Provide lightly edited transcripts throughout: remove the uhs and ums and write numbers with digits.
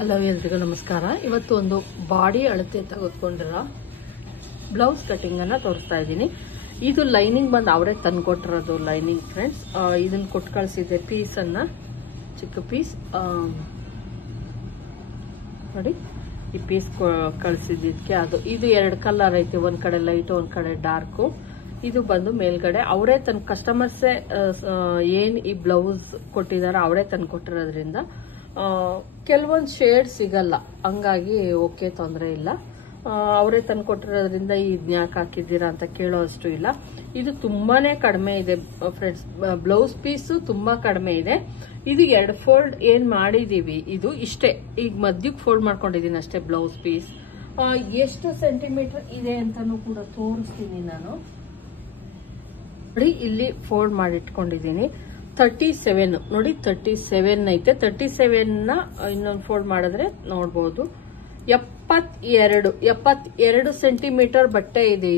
Hello ಎಲ್ರಿಗೂ ನಮಸ್ಕಾರ. ಇವತ್ತು ಒಂದು ಬಾಡಿ ಅಳತೆ ತೆಗೆದುಕೊಂಡಿರೋ ಬ್ಲೌಸ್ ಕಟಿಂಗ್ ಅನ್ನ ತೋರಿಸ್ತಾ ಇದ್ದೀನಿ. ಇದು ಲೈನಿಂಗ್ ಬಂದು ಅವರೇ ತಂದ್ಕೊಟ್ಟಿರೋದು ಲೈನಿಂಗ್ ಫ್ರೆಂಡ್ಸ್. ಇದನ್ನ ಕೊಟ್ಟು ಕಳಿಸಿದ್ದೆ ಪೀಸ್ ಅನ್ನ, ಚಿಕ್ಕ ಪೀಸ್ ನೋಡಿ. ಈ ಪೀಸ್ ಕಳಿಸಿದ್ದಕ್ಕೆ ಇದು ಎರಡು ಕಲರ್ ಐತೆ, ಒಂದ್ ಕಡೆ ಲೈಟ್ ಒಂದ್ ಕಡೆ ಡಾರ್ಕ್. ಇದು ಬಂದು ಮೇಲ್ಗಡೆ ಅವರೇ ತನ್ನ ಕಸ್ಟಮರ್ಸೇ ಏನ್ ಈ ಬ್ಲೌಸ್ ಕೊಟ್ಟಿದಾರ ಅವರೇ ತಂದು ಕೊಟ್ಟಿರೋದ್ರಿಂದ ಕೆಲವೊಂದು ಶೇಡ್ ಸಿಗಲ್ಲ, ಹಂಗಾಗಿ ಓಕೆ, ತೊಂದರೆ ಇಲ್ಲ. ಅವರೇ ತಂದು ಕೊಟ್ಟಿರೋದ್ರಿಂದ ಇದ್ನ್ಯಾಕೆ ಹಾಕಿದ್ದೀರಾ ಅಂತ ಕೇಳೋ ಅಷ್ಟು ಇಲ್ಲ. ಇದು ತುಂಬಾನೇ ಕಡಿಮೆ ಇದೆ ಫ್ರೆಂಡ್ಸ್, ಬ್ಲೌಸ್ ಪೀಸ್ ತುಂಬಾ ಕಡಿಮೆ ಇದೆ. ಇದು 2 ಫೋಲ್ಡ್ ಏನ್ ಮಾಡಿದೀವಿ, ಇದು ಇಷ್ಟೇ. ಈಗ ಮಧ್ಯಕ್ಕೆ ಫೋಲ್ಡ್ ಮಾಡ್ಕೊಂಡಿದೀನಿ ಅಷ್ಟೇ ಬ್ಲೌಸ್ ಪೀಸ್. ಎಷ್ಟು ಸೆಂಟಿಮೀಟರ್ ಇದೆ ಅಂತಾನು ಕೂಡ ತೋರಿಸ್ತೀನಿ ನಾನು. ನೋಡಿ, ಇಲ್ಲಿ ಫೋಲ್ಡ್ ಮಾಡಿ ಇಟ್ಕೊಂಡಿದೀನಿ. 37 ನೋಡಿ, 37 ಐತೆ. 37 ನ ಇನ್ನೊಂದು ಫೋಲ್ಡ್ ಮಾಡಿದ್ರೆ ನೋಡ್ಬೋದು 72 ಸೆಂಟಿಮೀಟರ್ ಬಟ್ಟೆ ಇದೆ.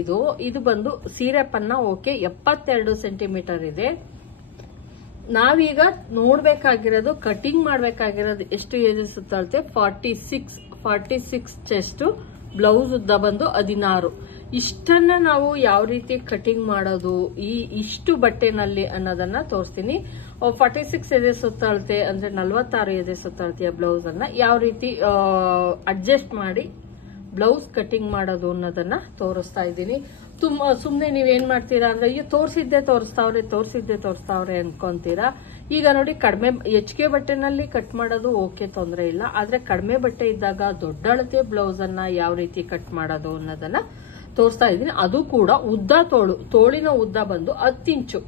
ಇದು ಬಂದು ಸೀರೆ ಪನ್ನ ಓಕೆ 72 ಸೆಂಟಿಮೀಟರ್ ಇದೆ. ನಾವೀಗ ನೋಡ್ಬೇಕಾಗಿರೋದು, ಕಟಿಂಗ್ ಮಾಡ್ಬೇಕಾಗಿರೋದು ಎಷ್ಟು ಏಜ್ ಸುತ್ತಳತೆ 46 ಚೆಸ್ಟ್, ಬ್ಲೌಸ್ ಉದ್ದ ಬಂದು 16. ಇಷ್ಟನ್ನ ನಾವು ಯಾವ ರೀತಿ ಕಟಿಂಗ್ ಮಾಡೋದು ಇಷ್ಟು ಬಟ್ಟೆನಲ್ಲಿ ಅನ್ನೋದನ್ನ ತೋರಿಸ್ತೀನಿ. 46 ಎದೆ ಸುತ್ತಳತೆ ಅಂದ್ರೆ 46 ಎದೆ ಸುತ್ತಳತೆಯ ಬ್ಲೌಸ್ ಅನ್ನ ಯಾವ ರೀತಿ ಅಡ್ಜಸ್ಟ್ ಮಾಡಿ ಬ್ಲೌಸ್ ಕಟಿಂಗ್ ಮಾಡೋದು ಅನ್ನೋದನ್ನ ತೋರಿಸ್ತಾ ಇದ್ದೀನಿ. ಸುಮ್ನೆ ನೀವೇನ್ ಮಾಡ್ತೀರಾ ಅಂದ್ರೆ ಅಯ್ಯೋ ತೋರಿಸಿದ್ದೆ ತೋರಿಸ್ತಾವ್ರೆ ಅನ್ಕೊಂತೀರಾ. ಈಗ ನೋಡಿ, ಹೆಚ್ಚಿಗೆ ಬಟ್ಟೆನಲ್ಲಿ ಕಟ್ ಮಾಡೋದು ಓಕೆ, ತೊಂದರೆ ಇಲ್ಲ. ಆದ್ರೆ ಕಡಿಮೆ ಬಟ್ಟೆ ಇದ್ದಾಗ ದೊಡ್ಡ ಅಳತೆ ಬ್ಲೌಸ್ ಅನ್ನ ಯಾವ ರೀತಿ ಕಟ್ ಮಾಡೋದು ಅನ್ನೋದನ್ನ ತೋರಿಸ್ತಾ ಇದ್ದೀನಿ. ಅದು ಕೂಡ ಉದ್ದ ತೋಳಿನ ಉದ್ದ ಬಂದು 10 ಇಂಚು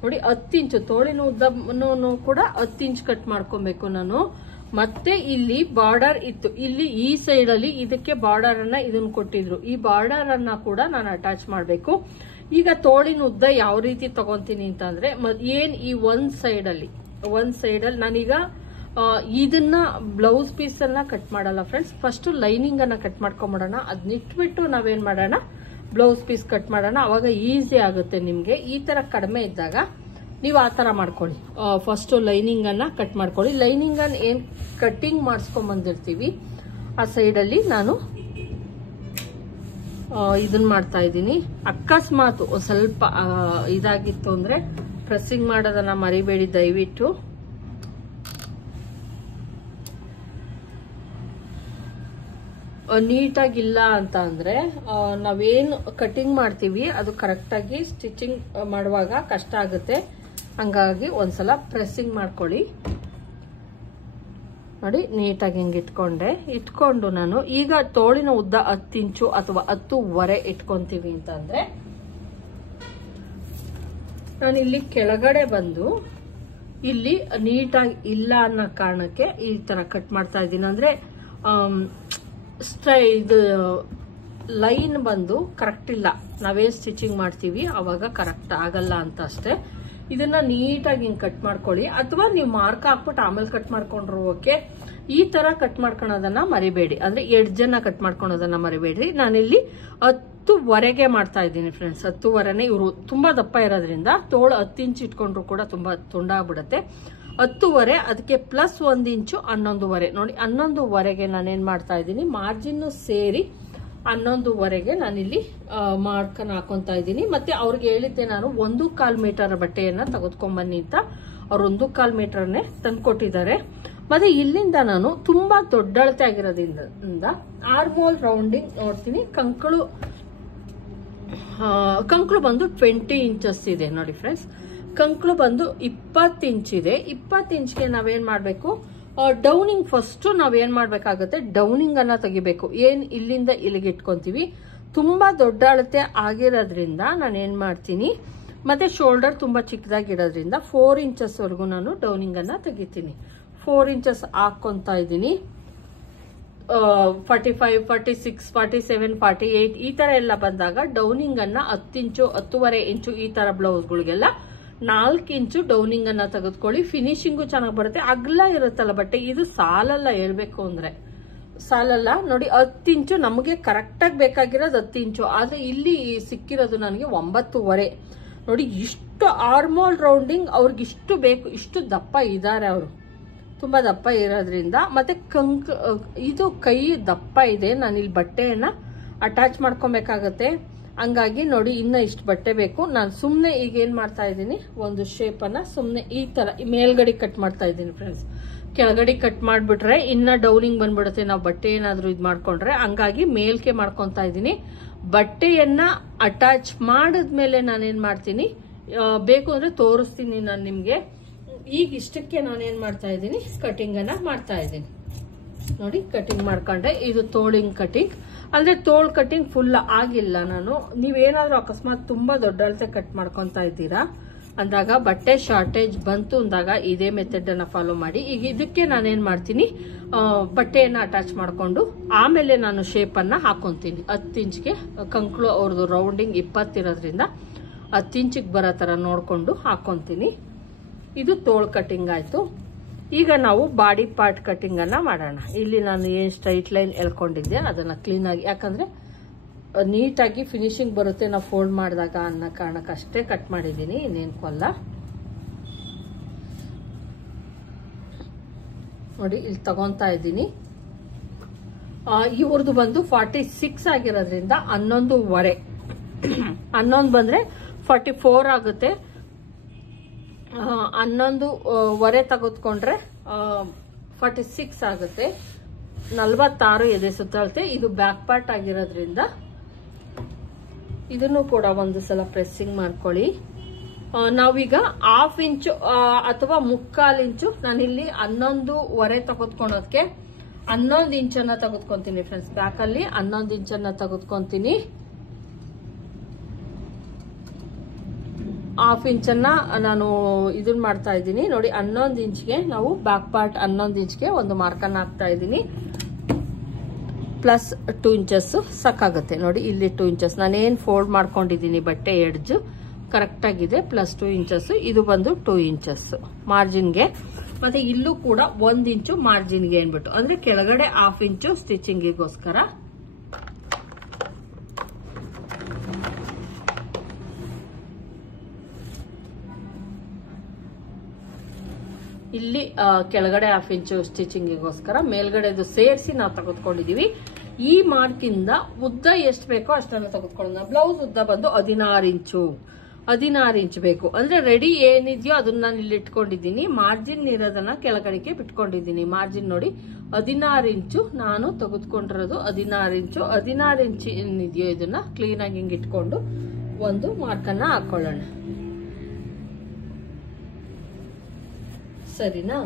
ನೋಡಿ, 10 ಇಂಚು ತೋಳಿನ ಉದ್ದನೂ ಕೂಡ 10 ಇಂಚ್ ಕಟ್ ಮಾಡ್ಕೊಬೇಕು ನಾನು. ಮತ್ತೆ ಇಲ್ಲಿ ಬಾರ್ಡರ್ ಇತ್ತು, ಇಲ್ಲಿ ಈ ಸೈಡ್ ಅಲ್ಲಿ ಇದಕ್ಕೆ ಬಾರ್ಡರ್ ಅನ್ನ ಇದನ್ನ ಕೊಟ್ಟಿದ್ರು. ಈ ಬಾರ್ಡರ್ ಅನ್ನ ಕೂಡ ನಾನು ಅಟ್ಯಾಚ್ ಮಾಡ್ಬೇಕು. ಈಗ ತೋಳಿನ ಉದ್ದ ಯಾವ ರೀತಿ ತಗೊಂತೀನಿ ಅಂತಂದ್ರೆ, ಏನ್ ಈ ಒಂದ್ ಸೈಡ್ ಅಲ್ಲಿ ನಾನೀಗ ಇದನ್ನ ಬ್ಲೌಸ್ ಪೀಸ್ ಅನ್ನ ಕಟ್ ಮಾಡಲ್ಲ ಫ್ರೆಂಡ್ಸ್. ಫಸ್ಟ್ ಲೈನಿಂಗ್ ಅನ್ನ ಕಟ್ ಮಾಡ್ಕೊಂಡ್ಬಿಡೋಣ, ಅದನ್ನಿಟ್ಬಿಟ್ಟು ನಾವೇನ್ ಮಾಡೋಣ, ಬ್ಲೌಸ್ ಪೀಸ್ ಕಟ್ ಮಾಡೋಣ. ಅವಾಗ ಈಸಿ ಆಗುತ್ತೆ ನಿಮ್ಗೆ. ಈ ತರ ಕಡಿಮೆ ಇದ್ದಾಗ ನೀವು ಆ ತರ ಮಾಡ್ಕೊಳ್ಳಿ. ಫಸ್ಟ್ ಲೈನಿಂಗ್ ಅನ್ನ ಕಟ್ ಮಾಡ್ಕೊಳ್ಳಿ. ಲೈನಿಂಗ್ ಅನ್ನ ಏನ್ ಕಟ್ಟಿಂಗ್ ಮಾಡಿಸ್ಕೊಂಡ್ ಬಂದಿರ್ತೀವಿ ಆ ಸೈಡ್ ಅಲ್ಲಿ ನಾನು ಇದನ್ ಮಾಡ್ತಾ ಇದ್ದೀನಿ. ಅಕಸ್ಮಾತ್ ಸ್ವಲ್ಪ ಇದಾಗಿತ್ತು ಅಂದ್ರೆ ಪ್ರೆಸ್ಸಿಂಗ್ ಮಾಡೋದನ್ನ ಮರಿಬೇಡಿ ದಯವಿಟ್ಟು. ನೀಟಾಗಿಲ್ಲ ಅಂತ ಅಂದ್ರೆ ನಾವೇನು ಕಟಿಂಗ್ ಮಾಡ್ತೀವಿ ಅದು ಕರೆಕ್ಟ್ ಆಗಿ ಸ್ಟಿಚಿಂಗ್ ಮಾಡುವಾಗ ಕಷ್ಟ ಆಗುತ್ತೆ. ಹಂಗಾಗಿ ಒಂದ್ಸಲ ಪ್ರೆಸ್ಸಿಂಗ್ ಮಾಡ್ಕೊಳ್ಳಿ. ನೋಡಿ, ನೀಟಾಗಿ ಹಿಂಗೆ ಇಟ್ಕೊಂಡು ನಾನು ಈಗ ತೋಳಿನ ಉದ್ದ 10 ಇಂಚು ಅಥವಾ 10.5 ಇಟ್ಕೊಂತೀವಿ ಅಂತಂದ್ರೆ, ನಾನು ಇಲ್ಲಿ ಕೆಳಗಡೆ ಬಂದು ಇಲ್ಲಿ ನೀಟಾಗಿ ಇಲ್ಲ ಅನ್ನೋ ಕಾರಣಕ್ಕೆ ಈ ತರ ಕಟ್ ಮಾಡ್ತಾ ಇದ್ದೀನಿ. ಅಂದ್ರೆ ಇದು ಲೈನ್ ಬಂದು ಕರೆಕ್ಟ್ ಇಲ್ಲ, ನಾವೇ ಸ್ಟಿಚಿಂಗ್ ಮಾಡ್ತೀವಿ ಅವಾಗ ಕರೆಕ್ಟ್ ಆಗಲ್ಲ ಅಂತ ಅಷ್ಟೇ. ಇದನ್ನ ನೀಟಾಗಿ ಹಿಂಗ್ ಕಟ್ ಮಾಡ್ಕೊಳ್ಳಿ, ಅಥವಾ ನೀವು ಮಾರ್ಕ್ ಹಾಕ್ಬಿಟ್ಟು ಆಮೇಲೆ ಕಟ್ ಮಾಡ್ಕೊಂಡ್ರು ಓಕೆ. ಈ ತರ ಕಟ್ ಮಾಡ್ಕೊಳೋದನ್ನ ಮರಿಬೇಡಿ, ಅಂದ್ರೆ ಎಡ್ಜನ್ನ ಕಟ್ ಮಾಡ್ಕೊಳೋದನ್ನ ಮರಿಬೇಡ್ರಿ. ನಾನಿಲ್ಲಿ 10.5 ಮಾಡ್ತಾ ಇದ್ದೀನಿ ಫ್ರೆಂಡ್ಸ್. 10.5ನೇ. ಇವರು ತುಂಬಾ ದಪ್ಪ ಇರೋದ್ರಿಂದ ತೋಳು 10 ಇಂಚ್ ಇಟ್ಕೊಂಡ್ರು ಕೂಡ ತುಂಬಾ ತುಂಡಾಗ್ಬಿಡತ್ತೆ. 10.5, ಅದಕ್ಕೆ ಪ್ಲಸ್ 1 ಇಂಚು 11.5 ನೋಡಿ. 11.5ಗೆ ನಾನೇನ್ ಮಾಡ್ತಾ ಇದ್ದೀನಿ, ಮಾರ್ಜಿನ್ ಸೇರಿ 11.5ಗೆ ನಾನಿಲ್ಲಿ ಮಾಡ್ಕೊಂಡು ಹಾಕೊಂತಾ ಇದ್ದೀನಿ. ಮತ್ತೆ ಅವ್ರಿಗೆ ಹೇಳಿದ್ದೆ ನಾನು 1.25 ಮೀಟರ್ ಬಟ್ಟೆಯನ್ನ ತೆಗೆದುಕೊಂಡ್ ಬನ್ನಿ ಅಂತ. ಅವ್ರು 1.25 ಮೀಟರ್ನೇ ತಂದ್ಕೊಟ್ಟಿದ್ದಾರೆ. ಮತ್ತೆ ಇಲ್ಲಿಂದ ನಾನು ತುಂಬಾ ದೊಡ್ಡ ಅಳತೆ ಆಗಿರೋದ್ರಿಂದ ಆರ್ಮೋಲ್ ರೌಂಡಿಂಗ್ ನೋಡ್ತೀನಿ. ಕಂಕ್ಳು ಬಂದು 20 ಇಂಚಸ್ ಇದೆ ನೋಡಿ ಫ್ರೆಂಡ್ಸ್. ಕಂಕ್ಳು ಬಂದು 20 ಇಂಚ್ ಇದೆ. 20 ಇಂಚ್ಗೆ ನಾವೇನ್ ಮಾಡ್ಬೇಕು, ಡೌನಿಂಗ್ ಫಸ್ಟ್ ನಾವೇನ್ ಮಾಡ್ಬೇಕಾಗತ್ತೆ, ಡೌನಿಂಗ್ ಅನ್ನ ತೆಗಿಬೇಕು. ಏನ್ ಇಲ್ಲಿಂದ ಇಲ್ಲಿಗೆ ಇಟ್ಕೊಂತೀವಿ, ತುಂಬಾ ದೊಡ್ಡ ಅಳತೆ ಆಗಿರೋದ್ರಿಂದ ನಾನು ಏನ್ ಮಾಡ್ತೀನಿ, ಮತ್ತೆ ಶೋಲ್ಡರ್ ತುಂಬಾ ಚಿಕ್ಕದಾಗಿರೋದ್ರಿಂದ 4 ಇಂಚಸ್ ವರೆಗೂ ನಾನು ಡೌನಿಂಗ್ ಅನ್ನ ತೆಗಿತೀನಿ. 4 ಇಂಚಸ್ ಹಾಕೊಂತ ಇದ್ದೀನಿ. 45, 46, 47, 48 ಈ ತರ ಎಲ್ಲ ಬಂದಾಗ ಡೌನಿಂಗ್ ಅನ್ನ 10 ಇಂಚು 10.5 ಇಂಚು ಈ ತರ ಬ್ಲೌಸ್ಗಳಿಗೆಲ್ಲ 4 ಇಂಚು ಡೌನಿಂಗ್ ಅನ್ನ ತೆಗೆದುಕೊಳ್ಳಿ. ಫಿನಿಶಿಂಗು ಚೆನ್ನಾಗಿ ಬರುತ್ತೆ. ಅಗಲ ಇರುತ್ತಲ್ಲ ಬಟ್ಟೆ, ಇದು ಸಾಲಲ್ಲ, ಹೇಳ್ಬೇಕು ಅಂದ್ರೆ ಸಾಲಲ್ಲ ನೋಡಿ. 10 ಇಂಚು ನಮಗೆ ಕರೆಕ್ಟ್ ಆಗಿ ಬೇಕಾಗಿರೋದು 10 ಇಂಚು, ಆದ್ರೆ ಇಲ್ಲಿ ಸಿಕ್ಕಿರೋದು ನನಗೆ 9.5 ನೋಡಿ. ಇಷ್ಟು ಆರ್ಮೋಲ್ ರೌಂಡಿಂಗ್ ಅವ್ರಿಗೆ ಇಷ್ಟು ಬೇಕು, ಇಷ್ಟು ದಪ್ಪ ಇದ್ದಾರೆ ಅವರು. ತುಂಬಾ ದಪ್ಪ ಇರೋದ್ರಿಂದ. ಮತ್ತೆ ಇದು ಕೈ ದಪ್ಪ ಇದೆ, ನಾನು ಇಲ್ಲಿ ಬಟ್ಟೆಯನ್ನ ಅಟ್ಯಾಚ್ ಮಾಡ್ಕೊಬೇಕಾಗತ್ತೆ. ಹಂಗಾಗಿ ನೋಡಿ ಇನ್ನ ಇಷ್ಟು ಬಟ್ಟೆ ಬೇಕು. ನಾನು ಸುಮ್ನೆ ಈಗ ಏನ್ ಮಾಡ್ತಾ ಇದ್ದೀನಿ, ಒಂದು ಶೇಪ್ ಅನ್ನ ಸುಮ್ನೆ ಈ ತರ ಮೇಲ್ಗಡೆ ಕಟ್ ಮಾಡ್ತಾ ಇದ್ದೀನಿ ಫ್ರೆಂಡ್ಸ್. ಕೆಳಗಡೆ ಕಟ್ ಮಾಡ್ಬಿಟ್ರೆ ಇನ್ನ ಡೌನಿಂಗ್ ಬಂದ್ಬಿಡುತ್ತೆ ನಾವು ಬಟ್ಟೆ ಏನಾದ್ರು ಇದು ಮಾಡ್ಕೊಂಡ್ರೆ. ಹಂಗಾಗಿ ಮೇಲ್ಕೆ ಮಾಡ್ಕೊಂತಾ ಇದ್ದೀನಿ. ಬಟ್ಟೆಯನ್ನ ಅಟ್ಯಾಚ್ ಮಾಡಿದ್ಮೇಲೆ ನಾನೇನ್ ಮಾಡ್ತೀನಿ, ಬೇಕು ಅಂದ್ರೆ ತೋರಿಸ್ತೀನಿ ನಾನು ನಿಮ್ಗೆ. ಈಗ ಇಷ್ಟಕ್ಕೆ ನಾನೇನ್ ಮಾಡ್ತಾ ಇದ್ದೀನಿ, ಕಟಿಂಗ್ ಅನ್ನ ಮಾಡ್ತಾ ಇದ್ದೀನಿ. ನೋಡಿ ಕಟಿಂಗ್ ಮಾಡ್ಕೊಂಡೆ. ಇದು ತೋಳಿಂಗ್ ಕಟಿಂಗ್ ಅಂದ್ರೆ ತೋಳ್ ಕಟಿಂಗ್ ಫುಲ್ ಆಗಿಲ್ಲ. ನೀವೇನಾದ್ರೂ ಅಕಸ್ಮಾತ್ ತುಂಬಾ ದೊಡ್ಡ ಅಳತೆ ಕಟ್ ಮಾಡ್ಕೊಂತ ಇದ್ದೀರಾ ಅಂದಾಗ, ಬಟ್ಟೆ ಶಾರ್ಟೇಜ್ ಬಂತು ಅಂದಾಗ ಇದೇ ಮೆಥಡ್ ಅನ್ನ ಫಾಲೋ ಮಾಡಿ. ಈಗ ಇದಕ್ಕೆ ನಾನೇನ್ ಮಾಡ್ತೀನಿ, ಬಟ್ಟೆಯನ್ನ ಅಟ್ಯಾಚ್ ಮಾಡ್ಕೊಂಡು ಆಮೇಲೆ ನಾನು ಶೇಪ್ ಅನ್ನ ಹಾಕೊಂತೀನಿ. 10 ಇಂಚ್ಗೆ ಕಂಕ್ಳು ಅವ್ರದ್ದು ರೌಂಡಿಂಗ್ 20 ಇರೋದ್ರಿಂದ 10 ಇಂಚಿಗೆ ಬರೋ ತರ ನೋಡ್ಕೊಂಡು ಹಾಕೊಂತೀನಿ. ಇದು ತೋಳ್ ಕಟಿಂಗ್ ಆಯ್ತು. ಈಗ ನಾವು ಬಾಡಿ ಪಾರ್ಟ್ ಕಟಿಂಗ್ ಅನ್ನ ಮಾಡೋಣ. ಇಲ್ಲಿ ನಾನು ಏನ್ ಸ್ಟ್ರೈಟ್ ಲೈನ್ ಎಳ್ಕೊಂಡಿದ್ದೆ ಅದನ್ನ ಕ್ಲೀನ್ ಆಗಿ, ಯಾಕಂದ್ರೆ ನೀಟಾಗಿ ಫಿನಿಶಿಂಗ್ ಬರುತ್ತೆ ನಾವು ಫೋಲ್ಡ್ ಮಾಡಿದಾಗ ಅನ್ನೋ ಕಾರಣಕ್ಕೆ ಅಷ್ಟೇ ಕಟ್ ಮಾಡಿದ್ದೀನಿ, ಇನ್ನೇನು ಅಲ್ಲ. ನೋಡಿ ಇಲ್ಲಿ ತಗೊಂತಾ ಇದ್ದೀನಿ. ಇವ್ರದ್ದು ಬಂದು 46 ಆಗಿರೋದ್ರಿಂದ 11.5 11 ಬಂದ್ರೆ 44 ಆಗುತ್ತೆ. 11.5 ತೆಗೆದುಕೊಂಡ್ರೆ 46 ಆಗುತ್ತೆ. 46 ಎದೆ ಸುತ್ತಳತೆ. ಇದು ಬ್ಯಾಕ್ ಪಾರ್ಟ್ ಆಗಿರೋದ್ರಿಂದ ಇದನ್ನು ಕೂಡ ಒಂದು ಸಲ ಪ್ರೆಸ್ಸಿಂಗ್ ಮಾಡ್ಕೊಳ್ಳಿ. ನಾವೀಗ 1/2 ಇಂಚು ಅಥವಾ 3/4 ಇಂಚು, ನಾನಿಲ್ಲಿ 11.5 ತೆಗೆದುಕೊಳ್ಳೋದಕ್ಕೆ 11 ಇಂಚನ್ನ ತೆಗೆದುಕೊಂತೀನಿ ಫ್ರೆಂಡ್ಸ್. ಬ್ಯಾಕ್ ಅಲ್ಲಿ 11 ಇಂಚನ್ನ ತೆಗೆದುಕೊಂತೀನಿ. 1/2 ಇಂಚನ್ನ ನಾನು ಇದನ್ನ ಮಾಡ್ತಾ ಇದ್ದೀನಿ. ನೋಡಿ 11 ಇಂಚ್ಗೆ ನಾವು ಬ್ಯಾಕ್ ಪಾರ್ಟ್ 11 ಇಂಚ್ಗೆ ಒಂದು ಮಾರ್ಕನ್ನ ಹಾಕ್ತಾ ಇದ್ದೀನಿ. ಪ್ಲಸ್ 2 ಇಂಚಸ್ ಸಾಕಾಗುತ್ತೆ. ನೋಡಿ ಇಲ್ಲಿ 2 ಇಂಚಸ್ ನಾನೇನ್ ಫೋಲ್ಡ್ ಮಾಡ್ಕೊಂಡಿದ್ದೀನಿ ಬಟ್ಟೆ ಎಡ್ಜ್ ಕರೆಕ್ಟ್ ಆಗಿದೆ. Plus 2 inches. ಇದು ಬಂದು 2 ಇಂಚಸ್ ಮಾರ್ಜಿನ್ಗೆ. ಮತ್ತೆ ಇಲ್ಲೂ ಕೂಡ 1 ಇಂಚು ಮಾರ್ಜಿನ್ಗೆ ಅನ್ಬಿಟ್ಟು, ಅಂದ್ರೆ ಕೆಳಗಡೆ 1/2 ಇಂಚು ಸ್ಟಿಚಿಂಗಿಗೋಸ್ಕರ. ಇಲ್ಲಿ ಕೆಳಗಡೆ 1/2 ಇಂಚು ಸ್ಟಿಚಿಂಗಿಗೋಸ್ಕರ, ಮೇಲ್ಗಡೆದು ಸೇರಿಸಿ ನಾವು ತೆಗೆದುಕೊಂಡಿದೀವಿ. ಈ ಮಾರ್ಕ್ ಇಂದ ಉದ್ದ ಎಷ್ಟು ಬೇಕೋ ಅಷ್ಟನ್ನು ತೆಗೆದುಕೊಳ್ಳೋಣ. ಬ್ಲೌಸ್ ಉದ್ದ ಬಂದು 16 ಇಂಚು 16 ಇಂಚ್ ಬೇಕು. ಅಂದ್ರೆ ರೆಡಿ ಏನಿದೆಯೋ ಅದನ್ನ ನಾನು ಇಲ್ಲಿ ಇಟ್ಕೊಂಡಿದ್ದೀನಿ. ಮಾರ್ಜಿನ್ ಇರೋದನ್ನ ಕೆಳಗಡೆಗೆ ಬಿಟ್ಕೊಂಡಿದ್ದೀನಿ. ಮಾರ್ಜಿನ್ ನೋಡಿ 16 ಇಂಚು ನಾನು ತೆಗೆದುಕೊಂಡಿರೋದು. 16 ಇಂಚು 16 ಇಂಚ್ ಏನಿದೆಯೋ ಇದನ್ನ ಕ್ಲೀನ್ ಆಗಿ ಹಿಂಗ್ ಇಟ್ಕೊಂಡು ಒಂದು ಮಾರ್ಕನ್ನ ಹಾಕೊಳ್ಳೋಣ. ಸರಿನಾ?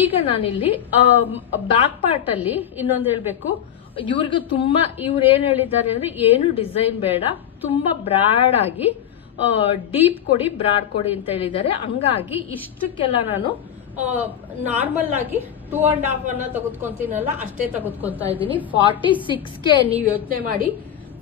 ಈಗ ನಾನಿಲ್ಲಿ ಬ್ಯಾಕ್ ಪಾರ್ಟ್ ಅಲ್ಲಿ ಇನ್ನೊಂದು ಹೇಳ್ಬೇಕು. ಇವ್ರಿಗೂ ತುಂಬಾ ಇವ್ರು ಏನ್ ಹೇಳಿದ್ದಾರೆ ಅಂದ್ರೆ, ಏನು ಡಿಸೈನ್ ಬೇಡ, ತುಂಬಾ ಬ್ರಾಡ್ ಆಗಿ ಡೀಪ್ ಕೊಡಿ, ಬ್ರಾಡ್ ಕೊಡಿ ಅಂತ ಹೇಳಿದ್ದಾರೆ. ಹಂಗಾಗಿ ಇಷ್ಟಕ್ಕೆಲ್ಲ ನಾನು ನಾರ್ಮಲ್ ಆಗಿ 2.5 ಅನ್ನ ತೆಗೆದುಕೊಂತೀನಲ್ಲ ಅಷ್ಟೇ ತೆಗೆದುಕೊಂತಾ ಇದ್ದೀನಿ. 46ಗೆ ನೀವು ಯೋಚನೆ ಮಾಡಿ,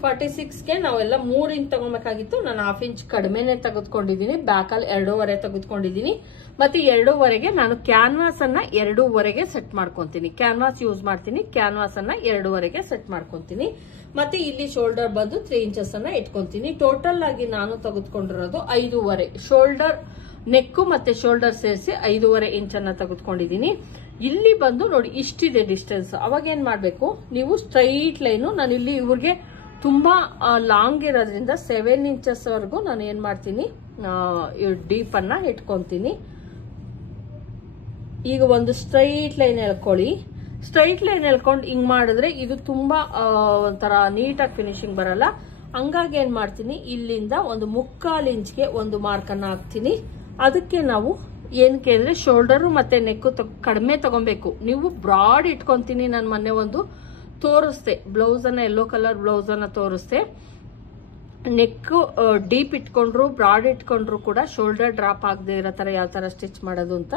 46ಗೆ ನಾವೆಲ್ಲ 3 ಇಂಚ್ ತಗೋಬೇಕಾಗಿತ್ತು. ನಾನು 1/2 ಇಂಚ್ ಕಡಿಮೆನೆ ತೆಗೆದುಕೊಂಡಿದ್ದೀನಿ. ಬ್ಯಾಕ್ ಅಲ್ಲಿ 2.5 ತೆಗೆದುಕೊಂಡಿದ್ದೀನಿ. ಮತ್ತೆ 2.5ಗೆ ನಾನು ಕ್ಯಾನ್ವಾಸ್ ಅನ್ನ 2.5ಗೆ ಸೆಟ್ ಮಾಡ್ಕೊಂತೀನಿ. ಕ್ಯಾನ್ವಾಸ್ ಯೂಸ್ ಮಾಡ್ತೀನಿ. ಕ್ಯಾನ್ವಾಸ್ ಅನ್ನ 2.5ಗೆ ಸೆಟ್ ಮಾಡ್ಕೊಂತೀನಿ. ಮತ್ತೆ ಇಲ್ಲಿ ಶೋಲ್ಡರ್ ಬಂದು 3 ಇಂಚಸ್ ಅನ್ನ ಇಟ್ಕೊಂತೀನಿ. ಟೋಟಲ್ ಆಗಿ ನಾನು ತೆಗೆದುಕೊಂಡಿರೋದು 5.5. ಶೋಲ್ಡರ್ ನೆಕ್ ಮತ್ತೆ ಶೋಲ್ಡರ್ ಸೇರಿಸಿ 5.5 ಇಂಚ್ ಅನ್ನ ತೆಗೆದುಕೊಂಡಿದ್ದೀನಿ. ಇಲ್ಲಿ ಬಂದು ನೋಡಿ ಇಷ್ಟಿದೆ ಡಿಸ್ಟೆನ್ಸ್. ಅವಾಗ ಏನ್ ಮಾಡ್ಬೇಕು ನೀವು, ಸ್ಟ್ರೈಟ್ ಲೈನು, ನಾನು ಇಲ್ಲಿ ಇವ್ರಿಗೆ ತುಂಬಾ ಲಾಂಗ್ ಇರೋದ್ರಿಂದ 7 ಇಂಚಸ್ ವರೆಗೂ ನಾನು ಏನ್ ಮಾಡ್ತೀನಿ, ಡೀಪ್ ಅನ್ನ ಇಟ್ಕೊಂತೀನಿ. ಈಗ ಒಂದು ಸ್ಟ್ರೈಟ್ ಲೈನ್ ಎಳ್ಕೊಳ್ಳಿ. ಸ್ಟ್ರೈಟ್ ಲೈನ್ ಎಳ್ಕೊಂಡು ಹಿಂಗ್ ಮಾಡಿದ್ರೆ ಇದು ತುಂಬಾ ಒಂಥರ ನೀಟಾಗಿ ಫಿನಿಶಿಂಗ್ ಬರಲ್ಲ. ಹಂಗಾಗಿ ಏನ್ ಮಾಡ್ತೀನಿ, ಇಲ್ಲಿಂದ ಒಂದು 3/4 ಇಂಚ್ಗೆ ಒಂದು ಮಾರ್ಕ್ ಅನ್ನ ಹಾಕ್ತೀನಿ. ಅದಕ್ಕೆ ನಾವು ಏನಕ್ಕೆ ಅಂದ್ರೆ ಶೋಲ್ಡರ್ ಮತ್ತೆ ನೆಕ್ ಕಡಿಮೆ ತಗೊಬೇಕು. ನೀವು ಬ್ರಾಡ್ ಇಟ್ಕೊಂತೀನಿ. ನಾನು ಮೊನ್ನೆ ಒಂದು ತೋರಿಸ್ದೆ ಬ್ಲೌಸ್ ಅನ್ನ, ಯೆಲ್ಲೋ ಕಲರ್ ಬ್ಲೌಸ್ ಅನ್ನ ತೋರಿಸ್ದೆ. ನೆಕ್ ಡೀಪ್ ಇಟ್ಕೊಂಡ್ರು ಬ್ರಾಡ್ ಇಟ್ಕೊಂಡ್ರು ಕೂಡ ಶೋಲ್ಡರ್ ಡ್ರಾಪ್ ಆಗದೆ ಇರೋ ತರ ಯಾವ ತರ ಸ್ಟಿಚ್ ಮಾಡೋದು ಅಂತ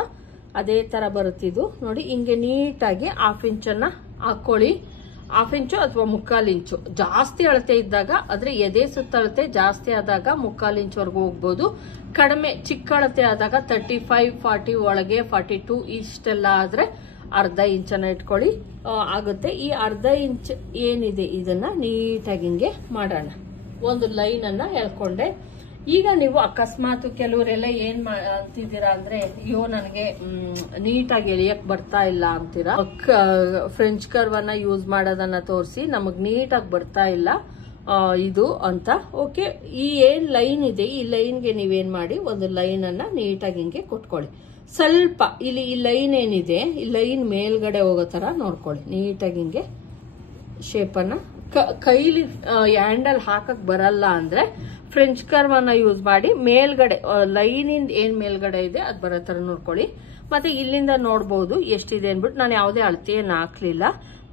ಅದೇ ತರ ಬರುತ್ತಿದ್ದು. ನೋಡಿ ಹಿಂಗೆ ನೀಟಾಗಿ 1/2 ಇಂಚನ್ನ ಹಾಕೊಳ್ಳಿ. 1/2 ಇಂಚು ಅಥವಾ 3/4 ಇಂಚು. ಜಾಸ್ತಿ ಅಳತೆ ಇದ್ದಾಗ, ಆದ್ರೆ ಎದೆ ಸುತ್ತಳತೆ ಜಾಸ್ತಿ ಆದಾಗ 3/4 ಇಂಚ್ವರೆಗೂ ಹೋಗ್ಬೋದು. ಕಡಿಮೆ ಚಿಕ್ಕ ಅಳತೆ ಆದಾಗ 35, 40 ಒಳಗೆ 42 ಇಷ್ಟೆಲ್ಲ ಆದ್ರೆ 1/2 ಇಂಚನ್ನ ಇಟ್ಕೊಳ್ಳಿ ಆಗುತ್ತೆ. ಈ 1/2 ಇಂಚ್ ಏನಿದೆ ಇದನ್ನ ನೀಟಾಗಿ ಹಿಂಗೆ ಮಾಡೋಣ. ಒಂದು ಲೈನ್ ಅನ್ನ ಎಳ್ಕೊಂಡೆ. ಈಗ ನೀವು ಅಕಸ್ಮಾತ್ ಕೆಲವರೆಲ್ಲ ಏನ್ ಅಂತಿದ್ದೀರಾ ಅಂದ್ರೆ, ಅಯ್ಯೋ ನನಗೆ ನೀಟಾಗಿ ಎಳಿಯಕ್ ಬರ್ತಾ ಇಲ್ಲ ಅಂತೀರಾ. ಫ್ರೆಂಚ್ ಕರ್ವ್ ಅನ್ನ ಯೂಸ್ ಮಾಡೋದನ್ನ ತೋರಿಸಿ ನಮಗ್ ನೀಟಾಗಿ ಬರ್ತಾ ಇಲ್ಲ ಇದು ಅಂತ. ಓಕೆ, ಈ ಏನ್ ಲೈನ್ ಇದೆ ಈ ಲೈನ್ಗೆ ನೀವೇನ್ ಮಾಡಿ, ಒಂದು ಲೈನ್ ಅನ್ನ ನೀಟಾಗಿ ಹಿಂಗೆ ಕೊಟ್ಕೊಳ್ಳಿ. ಸ್ವಲ್ಪ ಇಲ್ಲಿ ಈ ಲೈನ್ ಏನಿದೆ ಈ ಲೈನ್ ಮೇಲ್ಗಡೆ ಹೋಗೋ ತರ ನೋಡ್ಕೊಳ್ಳಿ. ನೀಟಾಗಿ ಹಿಂಗೆ ಶೇಪ್ ಅನ್ನ ಕೈಲಿ ಹ್ಯಾಂಡಲ್ ಹಾಕಕ್ ಬರಲ್ಲ ಅಂದ್ರೆ ಫ್ರೆಂಚ್ ಕರ್ವ್ ಅನ್ನ ಯೂಸ್ ಮಾಡಿ ಮೇಲ್ಗಡೆ ಲೈನ್ ಇಂದ ಏನ್ ಮೇಲ್ಗಡೆ ಇದೆ ಅದ್ ಬರೋ ತರ ನೋಡ್ಕೊಳ್ಳಿ. ಮತ್ತೆ ಇಲ್ಲಿಂದ ನೋಡ್ಬೋದು ಎಷ್ಟಿದೆ ಅನ್ಬಿಟ್ಟು. ನಾನು ಯಾವುದೇ ಅಳತೆಯನ್ನು ಹಾಕ್ಲಿಲ್ಲ.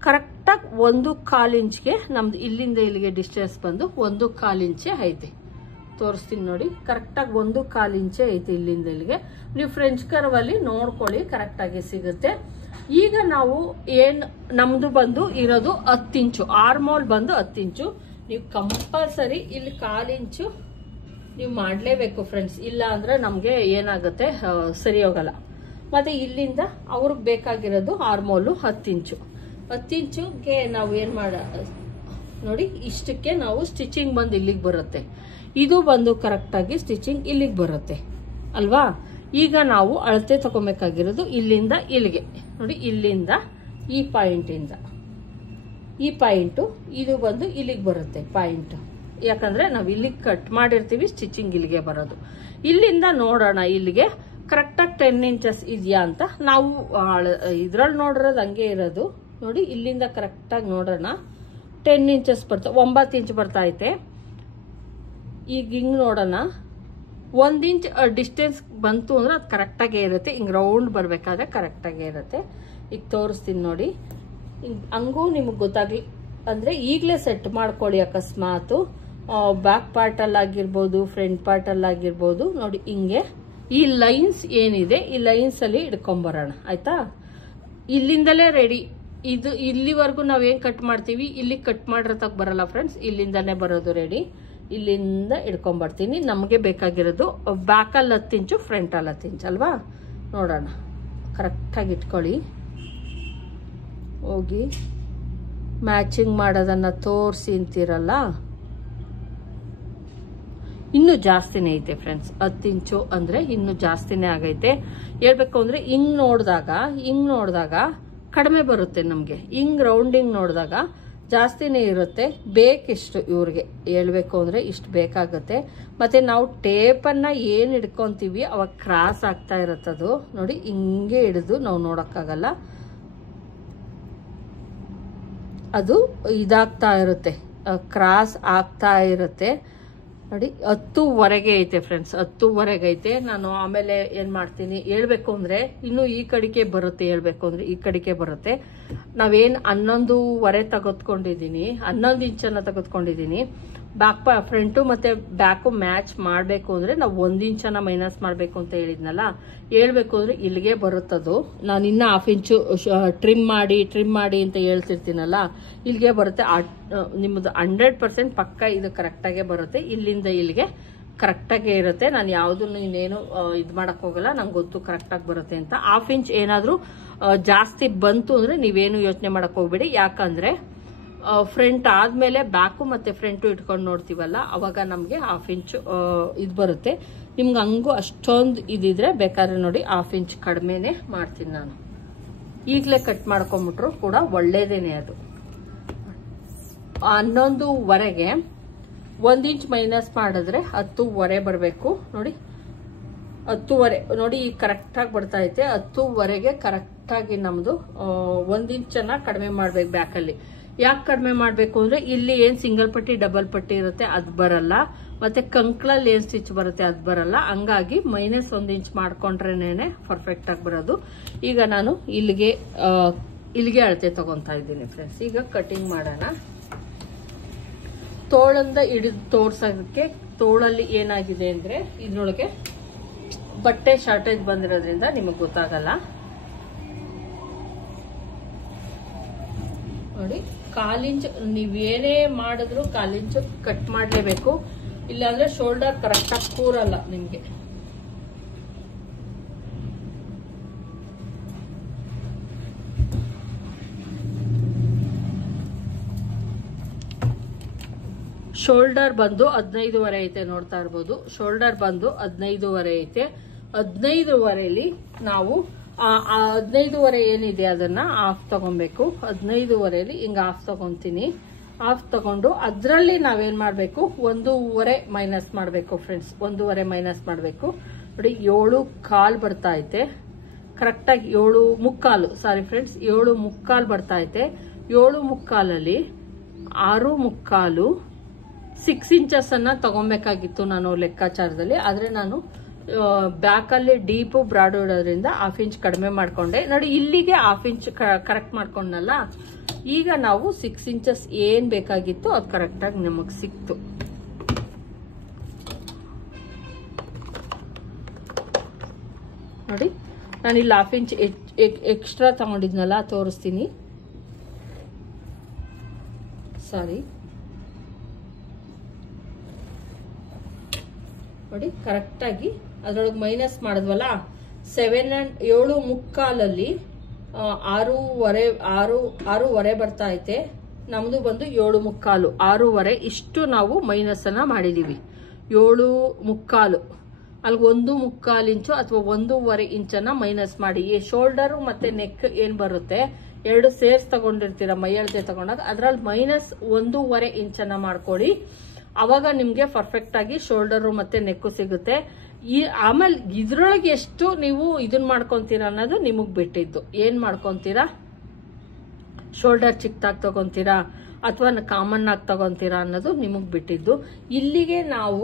ಕರೆಕ್ಟಾಗಿ 1/4 ಇಂಚ್ಗೆ ನಮ್ದು ಇಲ್ಲಿಂದ ಇಲ್ಲಿಗೆ ಡಿಸ್ಟೆನ್ಸ್ ಬಂದು 1/4 ಇಂಚೆ ಐತೆ. ತೋರಿಸ್ತೀನಿ ನೋಡಿ, ಕರೆಕ್ಟಾಗಿ 1/4 ಇಂಚೆ ಐತೆ ಇಲ್ಲಿಂದ ಇಲ್ಲಿಗೆ. ನೀವು ಫ್ರೆಂಚ್ ಕರ್ವ್ ಅಲ್ಲಿ ನೋಡ್ಕೊಳ್ಳಿ, ಕರೆಕ್ಟಾಗಿ ಸಿಗುತ್ತೆ. ಈಗ ನಾವು ನಮ್ದು ಬಂದು ಇರೋದು 10 ಇಂಚು, ಆರ್ಮೋಲ್ ಬಂದು 10 ಇಂಚು. ನೀವು ಕಂಪಲ್ಸರಿ ಇಲ್ಲಿ 1/4 ಇಂಚು ನೀವು ಮಾಡಲೇಬೇಕು ಫ್ರೆಂಡ್ಸ್, ಇಲ್ಲ ಅಂದ್ರೆ ನಮಗೆ ಏನಾಗುತ್ತೆ ಸರಿ ಹೋಗಲ್ಲ. ಮತ್ತೆ ಇಲ್ಲಿಂದ ಅವ್ರಿಗೆ ಬೇಕಾಗಿರೋದು ಆರ್ಮೋಲು 10 ಇಂಚು. 10 ಇಂಚುಗೆ ನಾವು ಏನ್ ನೋಡಿ, ಇಷ್ಟಕ್ಕೆ ನಾವು ಸ್ಟಿಚಿಂಗ್ ಬಂದು ಇಲ್ಲಿಗೆ ಬರುತ್ತೆ. ಇದು ಬಂದು ಕರೆಕ್ಟಾಗಿ ಸ್ಟಿಚಿಂಗ್ ಇಲ್ಲಿಗೆ ಬರುತ್ತೆ ಅಲ್ವಾ. ಈಗ ನಾವು ಅಳತೆ ತಗೋಬೇಕಾಗಿರೋದು ಇಲ್ಲಿಂದ ಇಲ್ಲಿಗೆ ನೋಡಿ, ಇಲ್ಲಿಂದ ಈ ಪಾಯಿಂಟಿಂದ ಈ ಪಾಯಿಂಟು ಇದು ಬಂದು ಇಲ್ಲಿಗೆ ಬರುತ್ತೆ ಪಾಯಿಂಟ್. ಯಾಕಂದ್ರೆ ನಾವು ಇಲ್ಲಿಗೆ ಕಟ್ ಮಾಡಿರ್ತೀವಿ, ಸ್ಟಿಚಿಂಗ್ ಇಲ್ಲಿಗೆ ಬರೋದು. ಇಲ್ಲಿಂದ ನೋಡೋಣ ಇಲ್ಲಿಗೆ ಕರೆಕ್ಟಾಗಿ 10 ಇಂಚಸ್ ಇದೆಯಾ ಅಂತ. ನಾವು ಇದ್ರಲ್ಲಿ ನೋಡಿರೋದು ಹಂಗೆ ಇರೋದು ನೋಡಿ. ಇಲ್ಲಿಂದ ಕರೆಕ್ಟಾಗಿ ನೋಡೋಣ 10 ಇಂಚಸ್ ಬರ್ತಾ 9 ಇಂಚ್ ಬರ್ತಾ ಐತೆ. ಈಗ ಹಿಂಗ್ ನೋಡೋಣ, 1 ಇಂಚ್ ಡಿಸ್ಟೆನ್ಸ್ ಬಂತು ಅಂದ್ರೆ ಅದು ಕರೆಕ್ಟಾಗೇ ಇರುತ್ತೆ. ಹಿಂಗ್ ರೌಂಡ್ ಬರ್ಬೇಕಾದ್ರೆ ಕರೆಕ್ಟಾಗೇ ಇರುತ್ತೆ. ಈಗ ತೋರಿಸ್ತೀನಿ ನೋಡಿ, ಹಂಗೂ ನಿಮಗೆ ಗೊತ್ತಾಗ್ಲಿ ಅಂದ್ರೆ ಈಗಲೇ ಸೆಟ್ ಮಾಡ್ಕೊಳ್ಳಿ. ಅಕಸ್ಮಾತು ಬ್ಯಾಕ್ ಪಾರ್ಟ್ ಅಲ್ಲಿ ಆಗಿರ್ಬೋದು, ಫ್ರಂಟ್ ಪಾರ್ಟ್ ಅಲ್ಲಿ ಆಗಿರ್ಬೋದು. ನೋಡಿ ಹಿಂಗೆ ಈ ಲೈನ್ಸ್ ಏನಿದೆ ಈ ಲೈನ್ಸ್ ಅಲ್ಲಿ ಇಟ್ಕೊಂಬರೋಣ ಆಯ್ತಾ. ಇಲ್ಲಿಂದಲೇ ರೆಡಿ. ಇದು ಇಲ್ಲಿವರೆಗೂ ನಾವೇನ್ ಕಟ್ ಮಾಡ್ತೀವಿ ಇಲ್ಲಿ ಕಟ್ ಮಾಡಿರತಕ್ಕ ಬರಲ್ಲ ಫ್ರೆಂಡ್ಸ್, ಇಲ್ಲಿಂದಾನೇ ಬರೋದು ರೆಡಿ. ಇಲ್ಲಿಂದ ಇಟ್ಕೊಂಡ್ಬರ್ತೀನಿ. ನಮಗೆ ಬೇಕಾಗಿರೋದು ಬ್ಯಾಕಲ್ಲಿ 10 ಇಂಚು, ಫ್ರಂಟಲ್ಲಿ 10 ಇಂಚ್ ಅಲ್ವಾ. ನೋಡೋಣ, ಕರೆಕ್ಟಾಗಿ ಇಟ್ಕೊಳ್ಳಿ. ಹೋಗಿ ಮ್ಯಾಚಿಂಗ್ ಮಾಡೋದನ್ನ ತೋರಿಸಿ ಅಂತೀರಲ್ಲ, ಇನ್ನೂ ಜಾಸ್ತಿನೇ ಐತೆ ಫ್ರೆಂಡ್ಸ್. 10 ಇಂಚು ಅಂದ್ರೆ ಇನ್ನೂ ಜಾಸ್ತಿನೇ ಆಗೈತೆ. ಹೇಳ್ಬೇಕು ಅಂದ್ರೆ ಹಿಂಗ್ ನೋಡಿದಾಗ ಕಡಿಮೆ ಬರುತ್ತೆ ನಮಗೆ. ಹಿಂಗ್ ರೌಂಡಿಂಗ್ ನೋಡಿದಾಗ ಜಾಸ್ತಿನೇ ಇರುತ್ತೆ. ಬೇಕಿಷ್ಟು ಇವ್ರಿಗೆ ಹೇಳ್ಬೇಕು ಅಂದ್ರೆ ಇಷ್ಟು ಬೇಕಾಗುತ್ತೆ. ಮತ್ತೆ ನಾವು ಟೇಪನ್ನ ಏನ್ ಹಿಡ್ಕೊಂತೀವಿ ಅವಾಗ ಕ್ರಾಸ್ ಆಗ್ತಾ ಇರುತ್ತದು ನೋಡಿ. ಹಿಂಗೆ ಹಿಡಿದು ನಾವು ನೋಡಕ್ಕಾಗಲ್ಲ, ಅದು ಇದಾಗ್ತಾ ಇರುತ್ತೆ, ಕ್ರಾಸ್ ಆಗ್ತಾ ಇರುತ್ತೆ ನೋಡಿ. 10ವರೆಗೆ ಐತೆ ಫ್ರೆಂಡ್ಸ್, 10ವರೆಗೆ ಐತೆ. ನಾನು ಆಮೇಲೆ ಏನ್ ಮಾಡ್ತೀನಿ ಹೇಳ್ಬೇಕು ಅಂದ್ರೆ, ಇನ್ನು ಈ ಕಡೆಗೆ ಬರುತ್ತೆ. ಹೇಳ್ಬೇಕು ಅಂದ್ರೆ ಈ ಕಡೆಗೆ ಬರುತ್ತೆ. ನಾವೇನ್ 11ವರೆ ತೆಗೆದುಕೊಂಡಿದೀನಿ, 11 ಇಂಚನ್ನ ತೆಗೆದುಕೊಂಡಿದೀನಿ. ಫ್ರಂಟು ಮತ್ತೆ ಬ್ಯಾಕು ಮ್ಯಾಚ್ ಮಾಡಬೇಕು ಅಂದ್ರೆ ನಾವು 1 ಇಂಚನ್ನ ಮೈನಸ್ ಮಾಡಬೇಕು ಅಂತ ಹೇಳಿದ್ನಲ್ಲ. ಹೇಳ್ಬೇಕು ಅಂದ್ರೆ ಇಲ್ಲಿಗೆ ಬರುತ್ತದು. ನಾನು ಇನ್ನ 1/2 ಇಂಚು ಟ್ರಿಮ್ ಮಾಡಿ ಅಂತ ಹೇಳ್ತಿರ್ತೀನಲ್ಲ, ಇಲ್ಲಿಗೆ ಬರುತ್ತೆ. ನಿಮ್ಮದು 100% ಪಕ್ಕ ಇದು ಕರೆಕ್ಟಾಗೆ ಬರುತ್ತೆ. ಇಲ್ಲಿಂದ ಇಲ್ಲಿಗೆ ಕರೆಕ್ಟಾಗೆ ಇರುತ್ತೆ. ನಾನು ಯಾವುದನ್ನು ಇನ್ನೇನು ಇದು ಮಾಡಕ್ ಹೋಗಲ್ಲ, ನಂಗೆ ಗೊತ್ತು ಕರೆಕ್ಟಾಗಿ ಬರುತ್ತೆ ಅಂತ. 1/2 ಇಂಚ್ ಏನಾದ್ರೂ ಜಾಸ್ತಿ ಬಂತು ಅಂದ್ರೆ ನೀವೇನು ಯೋಚನೆ ಮಾಡಕ್ ಹೋಗ್ಬೇಡಿ. ಯಾಕಂದ್ರೆ ಫ್ರಂಟ್ ಆದ್ಮೇಲೆ ಬ್ಯಾಕು ಮತ್ತೆ ಫ್ರಂಟು ಇಟ್ಕೊಂಡು ನೋಡ್ತೀವಲ್ಲ, ಅವಾಗ ನಮ್ಗೆ 1/2 ಇಂಚು ಇದು ಬರುತ್ತೆ. ನಿಮ್ಗೆ ಹಂಗೂ ಅಷ್ಟೊಂದು ಇದಿದ್ರೆ ಬೇಕಾದ್ರೆ ನೋಡಿ 1/2 ಇಂಚ್ ಕಡಿಮೆನೆ ಮಾಡ್ತೀನಿ ನಾನು. ಈಗಲೇ ಕಟ್ ಮಾಡ್ಕೊಂಡ್ಬಿಟ್ರು ಕೂಡ ಒಳ್ಳೇದೇನೆ ಅದು. 11ವರೆಗೆ 1 ಇಂಚ್ ಮೈನಸ್ ಮಾಡಿದ್ರೆ 10ವರೆ ಬರಬೇಕು ನೋಡಿ. 10ವರೆ ನೋಡಿ, ಈಗ ಕರೆಕ್ಟಾಗಿ ಬರ್ತಾ ಐತೆ. 10ವರೆಗೆ ಕರೆಕ್ಟಾಗಿ ನಮ್ದು 1 ಇಂಚನ್ನ ಕಡಿಮೆ ಮಾಡ್ಬೇಕು ಬ್ಯಾಕಲ್ಲಿ. ಯಾಕೆ ಕಡಿಮೆ ಮಾಡಬೇಕು ಅಂದ್ರೆ ಇಲ್ಲಿ ಏನ್ ಸಿಂಗಲ್ ಪಟ್ಟಿ ಡಬಲ್ ಪಟ್ಟಿ ಇರುತ್ತೆ ಅದು ಬರಲ್ಲ, ಮತ್ತೆ ಕಂಕ್ಳಲ್ಲಿ ಏನ್ ಸ್ಟಿಚ್ ಬರುತ್ತೆ ಅದು ಬರಲ್ಲ. ಹಂಗಾಗಿ -1 ಇಂಚ್ ಮಾಡ್ಕೊಂಡ್ರೇನೆ ಪರ್ಫೆಕ್ಟ್ ಆಗಿ ಬರೋದು. ಈಗ ನಾನು ಇಲ್ಲಿಗೆ ಅಳತೆ ತಗೊಂತಾ ಇದ್ದೀನಿ ಫ್ರೆಂಡ್ಸ್. ಈಗ ಕಟಿಂಗ್ ಮಾಡೋಣ. ತೋಳಿಂದ ಹಿಡಿದು ತೋರ್ಸೋದಕ್ಕೆ, ತೋಳಲ್ಲಿ ಏನಾಗಿದೆ ಅಂದ್ರೆ ಇದ್ರೊಳಗೆ ಬಟ್ಟೆ ಶಾರ್ಟೇಜ್ ಬಂದಿರೋದ್ರಿಂದ ನಿಮಗೆ ಗೊತ್ತಾಗಲ್ಲ ನೋಡಿ. 1/4 ಇಂಚ್ ನೀವೇನೇ ಮಾಡಿದ್ರು 1/4 ಇಂಚ್ ಕಟ್ ಮಾಡಲೇಬೇಕು, ಇಲ್ಲಾಂದ್ರೆ ಶೋಲ್ಡರ್ ಕರೆಕ್ಟಾಗಿ ಕೂರಲ್ಲ ನಿಮ್ಗೆ. ಶೋಲ್ಡರ್ ಬಂದು 15.5 ಐತೆ, ನೋಡ್ತಾ ಇರ್ಬೋದು. ಶೋಲ್ಡರ್ ಬಂದು 15.5 ಐತೆ. 15.5ಲಿ ನಾವು 15.5 ಏನಿದೆ ಅದನ್ನ ಹಾಫ್ ತಗೊಬೇಕು. 15.5ಲಿ ಹಿಂಗ ಹಾಫ್ ತಗೊಂತೀನಿ. ಹಾಫ್ ತಗೊಂಡು ಅದರಲ್ಲಿ ನಾವೇನ್ ಮಾಡ್ಬೇಕು, 1.5 ಮೈನಸ್ ಮಾಡ್ಬೇಕು ಫ್ರೆಂಡ್ಸ್. 1.5 ಮೈನಸ್ ಮಾಡ್ಬೇಕು. ನೋಡಿ 7.25 ಬರ್ತಾ ಐತೆ. ಕರೆಕ್ಟಾಗಿ 7.25, ಸಾರಿ ಫ್ರೆಂಡ್ಸ್, 7.25 ಬರ್ತಾ ಐತೆ. 7.25ಅಲ್ಲಿ 6.25 6 ಇಂಚಸ್ ಅನ್ನ ತಗೊಬೇಕಾಗಿತ್ತು ನಾನು ಲೆಕ್ಕಾಚಾರದಲ್ಲಿ. ಆದ್ರೆ ನಾನು ಬ್ಯಾಕ್ ಅಲ್ಲಿ ಡೀಪ್ ಬ್ರಾಡ್ ಇಡೋದ್ರಿಂದ 1/2 ಇಂಚ್ ಕಡಿಮೆ ಮಾಡ್ಕೊಂಡೆ. ನೋಡಿ ಇಲ್ಲಿಗೆ 1/2 ಇಂಚ್ ಕರೆಕ್ಟ್ ಮಾಡ್ಕೊಂಡಲ್ಲ. ಈಗ ನಾವು 6 ಇಂಚಸ್ ಏನ್ ಬೇಕಾಗಿತ್ತು ಅದು ಕರೆಕ್ಟ್ ಆಗಿ ನಮಗ್ ಸಿಕ್ತು. ನೋಡಿ ನಾನು ಇಲ್ಲಿ 1/2 ಇಂಚ್ ಎಕ್ಸ್ಟ್ರಾ ತಗೊಂಡಿದ್ನಲ್ಲ, ತೋರಿಸ್ತೀನಿ. ಸಾರಿ, ನೋಡಿ ಕರೆಕ್ಟ್ ಆಗಿ ಅದ್ರೊಳಗೆ ಮೈನಸ್ ಮಾಡಿದ್ವಲ್ಲ. 7.25ಅಲ್ಲಿ 6.25 ಬರ್ತಾ ಐತೆ. ನಮ್ದು ಬಂದು 7.25, 6.25 ಇಷ್ಟು ನಾವು ಮೈನಸ್ ಅನ್ನ ಮಾಡಿದೀವಿ. 7.25 ಅಲ್ಲಿ 1.25 ಇಂಚು ಅಥವಾ 1.5 ಇಂಚನ್ನ ಮೈನಸ್ ಮಾಡಿ. ಈ ಶೋಲ್ಡರ್ ಮತ್ತೆ ನೆಕ್ ಏನ್ ಬರುತ್ತೆ, 2 ಸೇರ್ಸ್ ತಗೊಂಡಿರ್ತೀರ ಮೈ ಅಳತೆ ತಗೊಂಡಾಗ, ಅದ್ರಲ್ಲಿ ಮೈನಸ್ 1.5 ಇಂಚನ್ನ ಮಾಡ್ಕೊಳ್ಳಿ. ಅವಾಗ ನಿಮ್ಗೆ ಪರ್ಫೆಕ್ಟ್ ಆಗಿ ಶೋಲ್ಡರ್ ಮತ್ತೆ ನೆಕ್ ಸಿಗುತ್ತೆ. ಆಮೇಲೆ ಇದ್ರೊಳಗೆ ಎಷ್ಟು ನೀವು ಇದನ್ ಮಾಡ್ಕೊಂತೀರಾ ಅನ್ನೋದು ನಿಮಗ್ ಬಿಟ್ಟಿದ್ದು. ಏನ್ ಮಾಡ್ಕೊಂತೀರಾ, ಶೋಲ್ಡರ್ ಚಿಕ್ಕದಾಗಿ ತಗೊಂತೀರಾ ಅಥವಾ ಕಾಮನ್ ಆಗಿ ತಗೊಂತೀರಾ ಅನ್ನೋದು ನಿಮಗ್ ಬಿಟ್ಟಿದ್ದು. ಇಲ್ಲಿಗೆ ನಾವು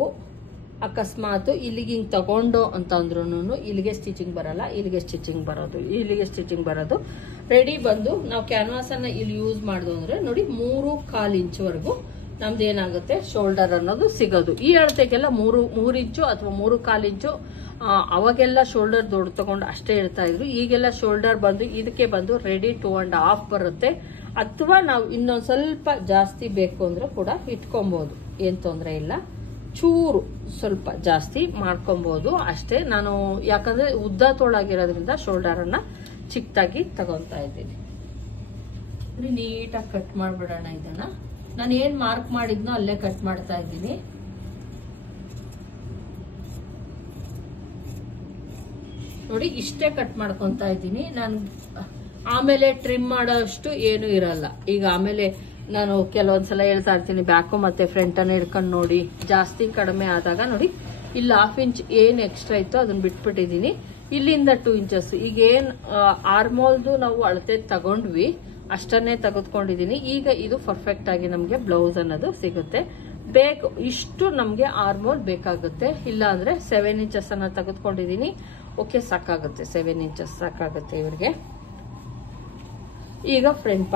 ಅಕಸ್ಮಾತ್ ಇಲ್ಲಿಗೆ ಹಿಂಗ್ ತಗೊಂಡು ಅಂತಂದ್ರು ಇಲ್ಲಿಗೆ ಸ್ಟಿಚಿಂಗ್ ಬರಲ್ಲ, ಇಲ್ಲಿಗೆ ಸ್ಟಿಚಿಂಗ್ ಬರೋದು, ಇಲ್ಲಿಗೆ ಸ್ಟಿಚಿಂಗ್ ಬರೋದು. ರೆಡಿ ಬಂದು ನಾವು ಕ್ಯಾನ್ವಾಸ್ ಅನ್ನ ಇಲ್ಲಿ ಯೂಸ್ ಮಾಡಿದ್ವು ಅಂದ್ರೆ ನೋಡಿ 3.25 ಇಂಚ್ವರೆಗೂ ನಮ್ದು ಏನಾಗುತ್ತೆ ಶೋಲ್ಡರ್ ಅನ್ನೋದು ಸಿಗೋದು. ಈ ಅಳತೆಗೆಲ್ಲ 3 ಇಂಚು ಅಥವಾ 3.25 ಇಂಚು ಅವಾಗೆಲ್ಲ ಶೋಲ್ಡರ್ ದೊಡ್ಡ ತಗೊಂಡು ಅಷ್ಟೇ ಇರ್ತಾ ಇದ್ರು. ಈಗೆಲ್ಲ ಶೋಲ್ಡರ್ ಬಂದು ಇದಕ್ಕೆ ಬಂದು ರೆಡಿ 2.5 ಬರುತ್ತೆ. ಅಥವಾ ನಾವು ಇನ್ನೊಂದ್ ಸ್ವಲ್ಪ ಜಾಸ್ತಿ ಬೇಕು ಅಂದ್ರೆ ಕೂಡ ಇಟ್ಕೊಬಹುದು, ಏನ್ ತೊಂದರೆ ಇಲ್ಲ. ಚೂರು ಸ್ವಲ್ಪ ಜಾಸ್ತಿ ಮಾಡ್ಕೊಬಹುದು ಅಷ್ಟೇ. ನಾನು ಯಾಕಂದ್ರೆ ಉದ್ದ ತೋಳಾಗಿರೋದ್ರಿಂದ ಶೋಲ್ಡರ್ ಅನ್ನ ಚಿಕ್ಕದಾಗಿ ತಗೊಂತಾ ಇದ್ದೀನಿ. ನೀಟಾಗಿ ಕಟ್ ಮಾಡ್ಬಿಡೋಣ ಇದನ್ನ. ನಾನು ಏನ್ ಮಾರ್ಕ್ ಮಾಡಿದ್ನೋ ಅಲ್ಲೇ ಕಟ್ ಮಾಡ್ತಾ ಇದ್ದೀನಿ. ನೋಡಿ ಇಷ್ಟೇ ಕಟ್ ಮಾಡ್ಕೊಂತಾ ಇದ್ದೀನಿ ನಾನು. ಆಮೇಲೆ ಟ್ರಿಮ್ ಮಾಡೋ ಅಷ್ಟು ಏನು ಇರಲ್ಲ. ಈಗ ಆಮೇಲೆ ನಾನು ಕೆಲವೊಂದ್ಸಲ ಹೇಳ್ತಾ ಇರ್ತೀನಿ, ಬ್ಯಾಕು ಮತ್ತೆ ಫ್ರಂಟ್ ಅನ್ನ ಹಿಡ್ಕೊಂಡು ನೋಡಿ, ಜಾಸ್ತಿ ಕಡಿಮೆ ಆದಾಗ ನೋಡಿ ಇಲ್ಲಿ 1/2 ಇಂಚ್ ಏನ್ ಎಕ್ಸ್ಟ್ರಾ ಇತ್ತು ಅದನ್ನ ಬಿಟ್ಬಿಟ್ಟಿದೀನಿ. ಇಲ್ಲಿಂದ 2 ಇಂಚಸ್ ಈಗ ಏನ್ ಆರ್ಮೋಲ್ದು ನಾವು ಅಳತೆ ತಗೊಂಡ್ವಿ ಅಷ್ಟನ್ನೇ ತೆಗೆದುಕೊಂಡಿದೀನಿ. ಈಗ ಇದು ಪರ್ಫೆಕ್ಟ್ ಆಗಿ ನಮ್ಗೆ ಬ್ಲೌಸ್ ಅನ್ನೋದು ಸಿಗುತ್ತೆ. ಬೇಕು ಇಷ್ಟು ನಮ್ಗೆ ಆರ್ಮೋಲ್ ಬೇಕಾಗುತ್ತೆ. ಇಲ್ಲ ಅಂದ್ರೆ 7 ಇಂಚಸ್ ಅನ್ನ ತೆಗೆದುಕೊಂಡಿದೀನಿ. ಓಕೆ, ಸಾಕಾಗುತ್ತೆ, 7 ಇಂಚಸ್ ಸಾಕಾಗುತ್ತೆ ಇವ್ರಿಗೆ. ಈಗ ಫ್ರಂಟ್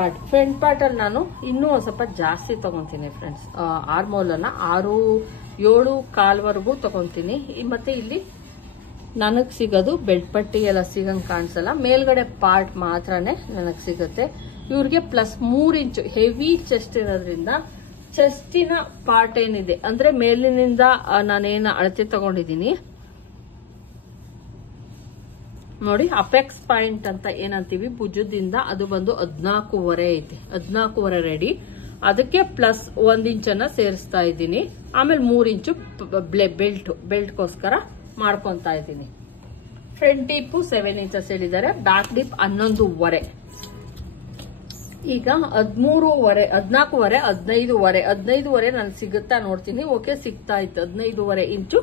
ಪಾರ್ಟ್ ಅಲ್ಲಿ ನಾನು ಇನ್ನೂ ಒಂದ್ ಸ್ವಲ್ಪ ಜಾಸ್ತಿ ತಗೊಂತೀನಿ ಫ್ರೆಂಡ್ಸ್. ಆರ್ಮೋಲ್ ಅನ್ನ 6-7.25 ತಗೊಂತೀನಿ. ಮತ್ತೆ ಇಲ್ಲಿ ನನಗ್ ಸಿಗೋದು ಬೆಲ್ಟ್ ಪಟ್ಟಿ ಎಲ್ಲ ಸಿಗಂಗ್ ಕಾಣಿಸಲ್ಲ, ಮೇಲ್ಗಡೆ ಪಾರ್ಟ್ ಮಾತ್ರನೇ ನನಗ್ ಸಿಗುತ್ತೆ. ಇವ್ರಿಗೆ +3 ಇಂಚು ಹೆವಿ ಚೆಸ್ಟ್ ಇರೋದ್ರಿಂದ ಚೆಸ್ಟಿನ ಪಾರ್ಟ್ ಏನಿದೆ ಅಂದ್ರೆ ಮೇಲಿನಿಂದ ನಾನೇನು ಅಳತೆ ತಗೊಂಡಿದ್ದೀನಿ ನೋಡಿ, ಅಪೆಕ್ಸ್ ಪಾಯಿಂಟ್ ಅಂತ ಏನಂತೀವಿ ಭುಜದಿಂದ, ಅದು ಬಂದು 14.5 ಐತಿ. 14.5 ರೆಡಿ. ಅದಕ್ಕೆ +1 ಇಂಚನ್ನ ಸೇರಿಸ್ತಾ ಇದ್ದೀನಿ. ಆಮೇಲೆ 3 ಇಂಚು ಬೆಲ್ಟ್ಗೋಸ್ಕರ ಮಾಡ್ಕೊಂತಾ ಇದ್ದೀನಿ. ಫ್ರಂಟ್ ಡೀಪ್ 7 ಇಂಚಸ್ ಹೇಳಿದ್ದಾರೆ, ಬ್ಯಾಕ್ ಡೀಪ್ 11.5. ಈಗ 13.5, 14.5, 15.5, 15.5 ನನ್ಗೆ ಸಿಗುತ್ತಾ ನೋಡ್ತೀನಿ. ಓಕೆ, ಸಿಗ್ತಾ ಇತ್ತು 15.5 ಇಂಚು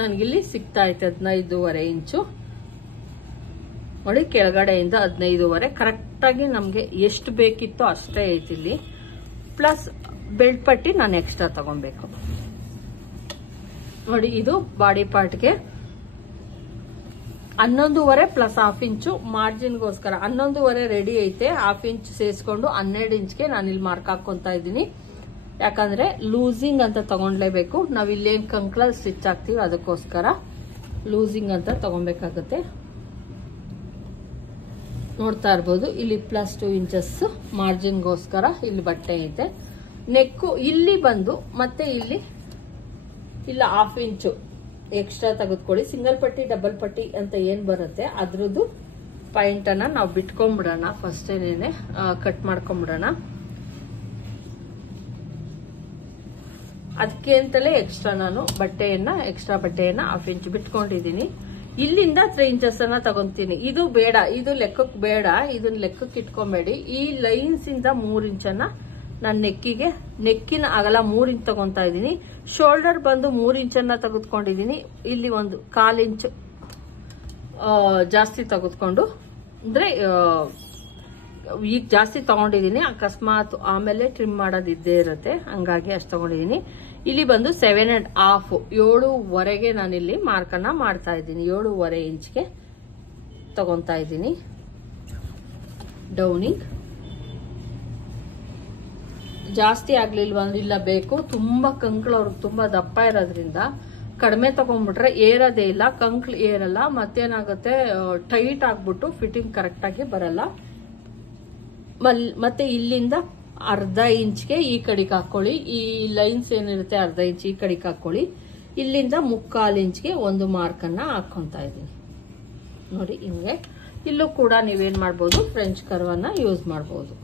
ನನ್ಗಿಲ್ಲಿ ಸಿಗ್ತಾ ಇತ್ತು. 15.5 ಇಂಚು ನೋಡಿ, ಕೆಳಗಡೆಯಿಂದ 15.5 ಕರೆಕ್ಟ್ ಆಗಿ ನಮ್ಗೆ ಎಷ್ಟು ಬೇಕಿತ್ತೋ ಅಷ್ಟೇ ಐತಿ ಇಲ್ಲಿ. ಪ್ಲಸ್ ಬೆಲ್ಟ್ ಪಟ್ಟಿ ನಾನು ಎಕ್ಸ್ಟ್ರಾ ತಗೊಬೇಕು ನೋಡಿ. ಇದು ಬಾಡಿ ಪಾರ್ಟ್ಗೆ 11.5 ಪ್ಲಸ್ 1/2 ಇಂಚು ಮಾರ್ಜಿನ್ಗೋಸ್ಕರ 11.5 ರೆಡಿ ಐತೆ. 1/2 ಇಂಚ್ ಸೇರಿಸ್ಕೊಂಡು 12 ಇಂಚ್ಗೆ ನಾನು ಇಲ್ಲಿ ಮಾರ್ಕ್ ಹಾಕೊಂತಾ ಇದ್ದೀನಿ. ಯಾಕಂದ್ರೆ ಲೂಸಿಂಗ್ ಅಂತ ತಗೊಂಡ್ಲೇಬೇಕು. ನಾವ್ ಇಲ್ಲೇನ್ ಕಂಕ್ಳಲ್ಲಿ ಸ್ಟಿಚ್ ಹಾಕ್ತಿವಿ ಅದಕ್ಕೋಸ್ಕರ ಲೂಸಿಂಗ್ ಅಂತ ತಗೊಬೇಕಾಗುತ್ತೆ. ನೋಡ್ತಾ ಇರ್ಬೋದು ಇಲ್ಲಿ +2 ಇಂಚಸ್ ಮಾರ್ಜಿನ್ಗೋಸ್ಕರ ಇಲ್ಲಿ ಬಟ್ಟೆ ಐತೆ. ನೆಕ್ಕು ಇಲ್ಲಿ ಬಂದು ಮತ್ತೆ ಇಲ್ಲಿ 1/2 ಇಂಚು ಎಕ್ಸ್ಟ್ರಾ ತೆಗೆದುಕೊಳ್ಳಿ. ಸಿಂಗಲ್ ಪಟ್ಟಿ ಡಬಲ್ ಪಟ್ಟಿ ಅಂತ ಏನ್ ಬರುತ್ತೆ ಅದ್ರದ್ದು ಪಾಯಿಂಟ್ ಅನ್ನ ನಾವು ಬಿಟ್ಕೊಂಡ್ಬಿಡೋಣ. First ಏನೇನೆ cut ಮಾಡ್ಕೊಂಡ್ಬಿಡೋಣ. ಅದಕ್ಕೆ ಅಂತಲೇ ಎಕ್ಸ್ಟ್ರಾ ಬಟ್ಟೆಯನ್ನ 1/2 ಇಂಚ್ ಬಿಟ್ಕೊಂಡಿದ್ದೀನಿ. ಇಲ್ಲಿಂದ 3 ಇಂಚಸ್ ಅನ್ನ ತಗೊಂತೀನಿ. ಇದು ಬೇಡ, ಇದು ಲೆಕ್ಕಕ್ಕೆ ಬೇಡ, ಇದನ್ನ ಲೆಕ್ಕಕ್ಕೆ ಇಟ್ಕೊಂಬೇಡಿ. ಈ ಲೈನ್ಸ್ ಇಂದ 3 ಇಂಚನ್ನ ನಾನು ನೆಕ್ಕಿನ ಅಗಲ 3 ಇಂಚ್ ತಗೊಂತಾ ಇದ್ದೀನಿ. ಶೋಲ್ಡರ್ ಬಂದು 3 ಇಂಚನ್ನ ತೆಗೆದುಕೊಂಡಿದ್ದೀನಿ. ಇಲ್ಲಿ ಒಂದು 1/4 ಇಂಚ್ ಜಾಸ್ತಿ ತೆಗೆದುಕೊಂಡು, ಅಂದ್ರೆ ಈಗ ಜಾಸ್ತಿ ತಗೊಂಡಿದ್ದೀನಿ, ಅಕಸ್ಮಾತ್ ಆಮೇಲೆ ಟ್ರಿಮ್ ಮಾಡೋದಿದ್ದೇ ಇರುತ್ತೆ, ಹಂಗಾಗಿ ಅಷ್ಟು ತಗೊಂಡಿದ್ದೀನಿ. ಇಲ್ಲಿ ಬಂದು 7.5 7.5 ನಾನಿಲ್ಲಿ ಮಾರ್ಕನ್ನ ಮಾಡ್ತಾ ಇದ್ದೀನಿ. 7.5 ಇಂಚ್ಗೆ ತಗೊಂತಾ ಇದ್ದೀನಿ ಡೌನಿಂಗ್. ಜಾಸ್ತಿ ಆಗ್ಲಿಲ್ವಾ ಅಂದ್ರೆ ಇಲ್ಲ, ಬೇಕು ತುಂಬಾ ಕಂಕ್ಳು ಅವ್ರಿಗೆ ತುಂಬಾ ದಪ್ಪ ಇರೋದ್ರಿಂದ ಕಡಿಮೆ ತಗೊಂಡ್ಬಿಟ್ರೆ ಏರೋದೇ ಇಲ್ಲ, ಕಂಕ್ಳು ಏರಲ್ಲ, ಮತ್ತೇನಾಗುತ್ತೆ ಟೈಟ್ ಆಗ್ಬಿಟ್ಟು ಫಿಟ್ಟಿಂಗ್ ಕರೆಕ್ಟ್ ಆಗಿ ಬರಲ್ಲ. ಮತ್ತೆ ಇಲ್ಲಿಂದ 1/2 ಇಂಚ್ಗೆ ಈ ಕಡೆಗೆ ಹಾಕೊಳ್ಳಿ. ಈ ಲೈನ್ಸ್ ಏನಿರುತ್ತೆ 1/2 ಇಂಚ್ ಈ ಕಡೆಗೆ ಹಾಕೊಳ್ಳಿ. ಇಲ್ಲಿಂದ 3/4 ಇಂಚ್ಗೆ ಒಂದು ಮಾರ್ಕನ್ನ ಹಾಕೊಂತಾ ಇದ್ದೀನಿ ನೋಡಿ. ಹಿಂಗೆ ಇಲ್ಲೂ ಕೂಡ ನೀವೇನ್ ಮಾಡ್ಬೋದು, ಫ್ರೆಂಚ್ ಕರ್ವ್ ಅನ್ನ ಯೂಸ್ ಮಾಡ್ಬೋದು.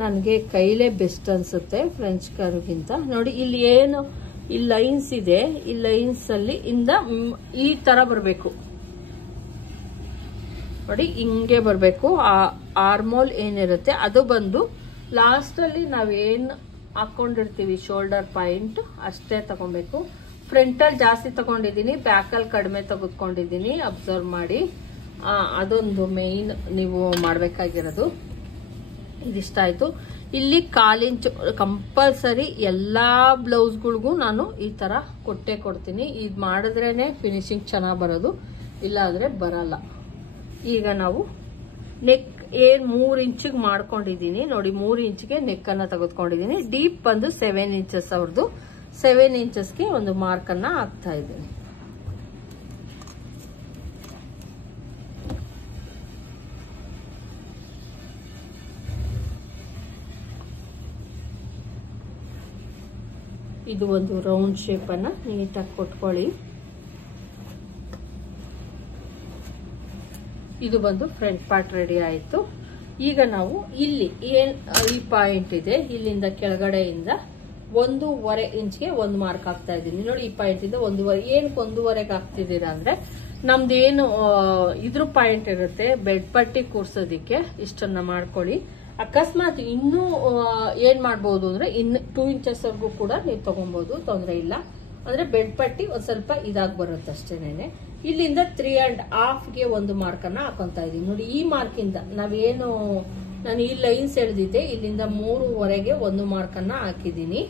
ನನಗೆ ಕೈಲೇ ಬೆಸ್ಟ್ ಅನ್ಸುತ್ತೆ ಫ್ರೆಂಚ್ ಕರ್ವ್ಗಿಂತ. ನೋಡಿ ಇಲ್ಲಿ ಏನು ಈ ಲೈನ್ಸ್ ಇದೆ, ಈ ಲೈನ್ಸ್ ಅಲ್ಲಿ ಈ ತರ ಬರಬೇಕು ನೋಡಿ, ಹಿಂಗೆ ಬರಬೇಕು. ಆರ್ಮೋಲ್ ಏನಿರುತ್ತೆ ಅದು ಬಂದು ಲಾಸ್ಟ್ ಅಲ್ಲಿ ನಾವೇನ್ ಹಾಕೊಂಡಿರ್ತೀವಿ ಶೋಲ್ಡರ್ ಪಾಯಿಂಟ್ ಅಷ್ಟೇ ತಗೊಬೇಕು. ಫ್ರಂಟ್ ಅಲ್ಲಿ ಜಾಸ್ತಿ ತಗೊಂಡಿದ್ದೀನಿ, ಬ್ಯಾಕ್ ಅಲ್ಲಿ ಕಡಿಮೆ ತೆಗೆದುಕೊಂಡಿದ್ದೀನಿ. ಅಬ್ಸರ್ವ್ ಮಾಡಿ, ಅದೊಂದು ಮೇನ್ ನೀವು ಮಾಡ್ಬೇಕಾಗಿರೋದು. ಇದಿಷ್ಟ ಆಯ್ತು. ಇಲ್ಲಿ 1/4 ಇಂಚ್ ಕಂಪಲ್ಸರಿ ಎಲ್ಲಾ ಬ್ಲೌಸ್ಗಳಿಗೂ ನಾನು ಈ ತರ ಕೊಡ್ತೀನಿ. ಇದು ಮಾಡಿದ್ರೇನೆ ಫಿನಿಶಿಂಗ್ ಚೆನ್ನಾಗಿ ಬರೋದು, ಇಲ್ಲ ಆದ್ರೆ ಬರಲ್ಲ. ಈಗ ನಾವು ನೆಕ್ ಏನ್ 3 ಇಂಚಿಗೆ ಮಾಡ್ಕೊಂಡಿದ್ದೀನಿ ನೋಡಿ, 3 ಇಂಚ್ಗೆ ನೆಕ್ ಅನ್ನ ತೆಗೆದುಕೊಂಡಿದ್ದೀನಿ. ಡೀಪ್ ಬಂದು 7 ಇಂಚಸ್ ಅವ್ರದ್ದು. 7 ಇಂಚಸ್ಗೆ ಒಂದು ಮಾರ್ಕ್ ಅನ್ನ ಹಾಕ್ತಾ ಇದ್ದೀನಿ. ಇದು ಒಂದು ರೌಂಡ್ ಶೇಪ್ ಅನ್ನ ನೀಟಾಗಿ ಕೊಟ್ಕೊಳ್ಳಿ. ಇದು ಬಂದು ಫ್ರಂಟ್ ಪಾರ್ಟ್ ರೆಡಿ ಆಯ್ತು. ಈಗ ನಾವು ಇಲ್ಲಿ ಏನ್ ಈ ಪಾಯಿಂಟ್ ಇದೆ, ಇಲ್ಲಿಂದ ಕೆಳಗಡೆಯಿಂದ 1.5 ಇಂಚ್ಗೆ ಒಂದು ಮಾರ್ಕ್ ಹಾಕ್ತಾ ಇದ್ದೀನಿ ನೋಡಿ. ಈ ಪಾಯಿಂಟ್ ಇಂದ 1.5 ಏನಕ್ಕೆ 1.5ಗೆ ಹಾಕ್ತಿದ್ದೀರಾ ಅಂದ್ರೆ, ನಮ್ದೇನು ಇದ್ರ ಪಾಯಿಂಟ್ ಇರುತ್ತೆ ಬೆಡ್ ಪಟ್ಟಿ ಕೂರ್ಸೋದಿಕ್ಕೆ ಇಷ್ಟನ್ನ ಮಾಡ್ಕೊಳ್ಳಿ. ಅಕಸ್ಮಾತ್ ಇನ್ನೂ ಏನ್ ಮಾಡ್ಬೋದು ಅಂದ್ರೆ ಇನ್ನು 2 ಇಂಚಸ್ ವರ್ಗೂ ಕೂಡ ನೀವು ತಗೊಬಹುದು, ತೊಂದರೆ ಇಲ್ಲ. ಅಂದ್ರೆ ಬೆಡ್ ಪಟ್ಟಿ ಒಂದ್ ಸ್ವಲ್ಪ ಇದಾಗಿ ಬರುತ್ತೆ ಅಷ್ಟೇನೆ. ಇಲ್ಲಿಂದ 3.5ಗೆ ಒಂದು ಮಾರ್ಕ್ ಅನ್ನ ಹಾಕೊಂತಾ ಇದೀನಿ ನೋಡಿ. ಈ ಮಾರ್ಕ್ ಇಂದ ನಾವೇನು ನಾನು ಈ ಲೈನ್ಸ್ ಎಳೆದಿದ್ದೆ, ಇಲ್ಲಿಂದ 3.5ಗೆ ಒಂದು ಮಾರ್ಕ್ ಅನ್ನ ಹಾಕಿದೀನಿ.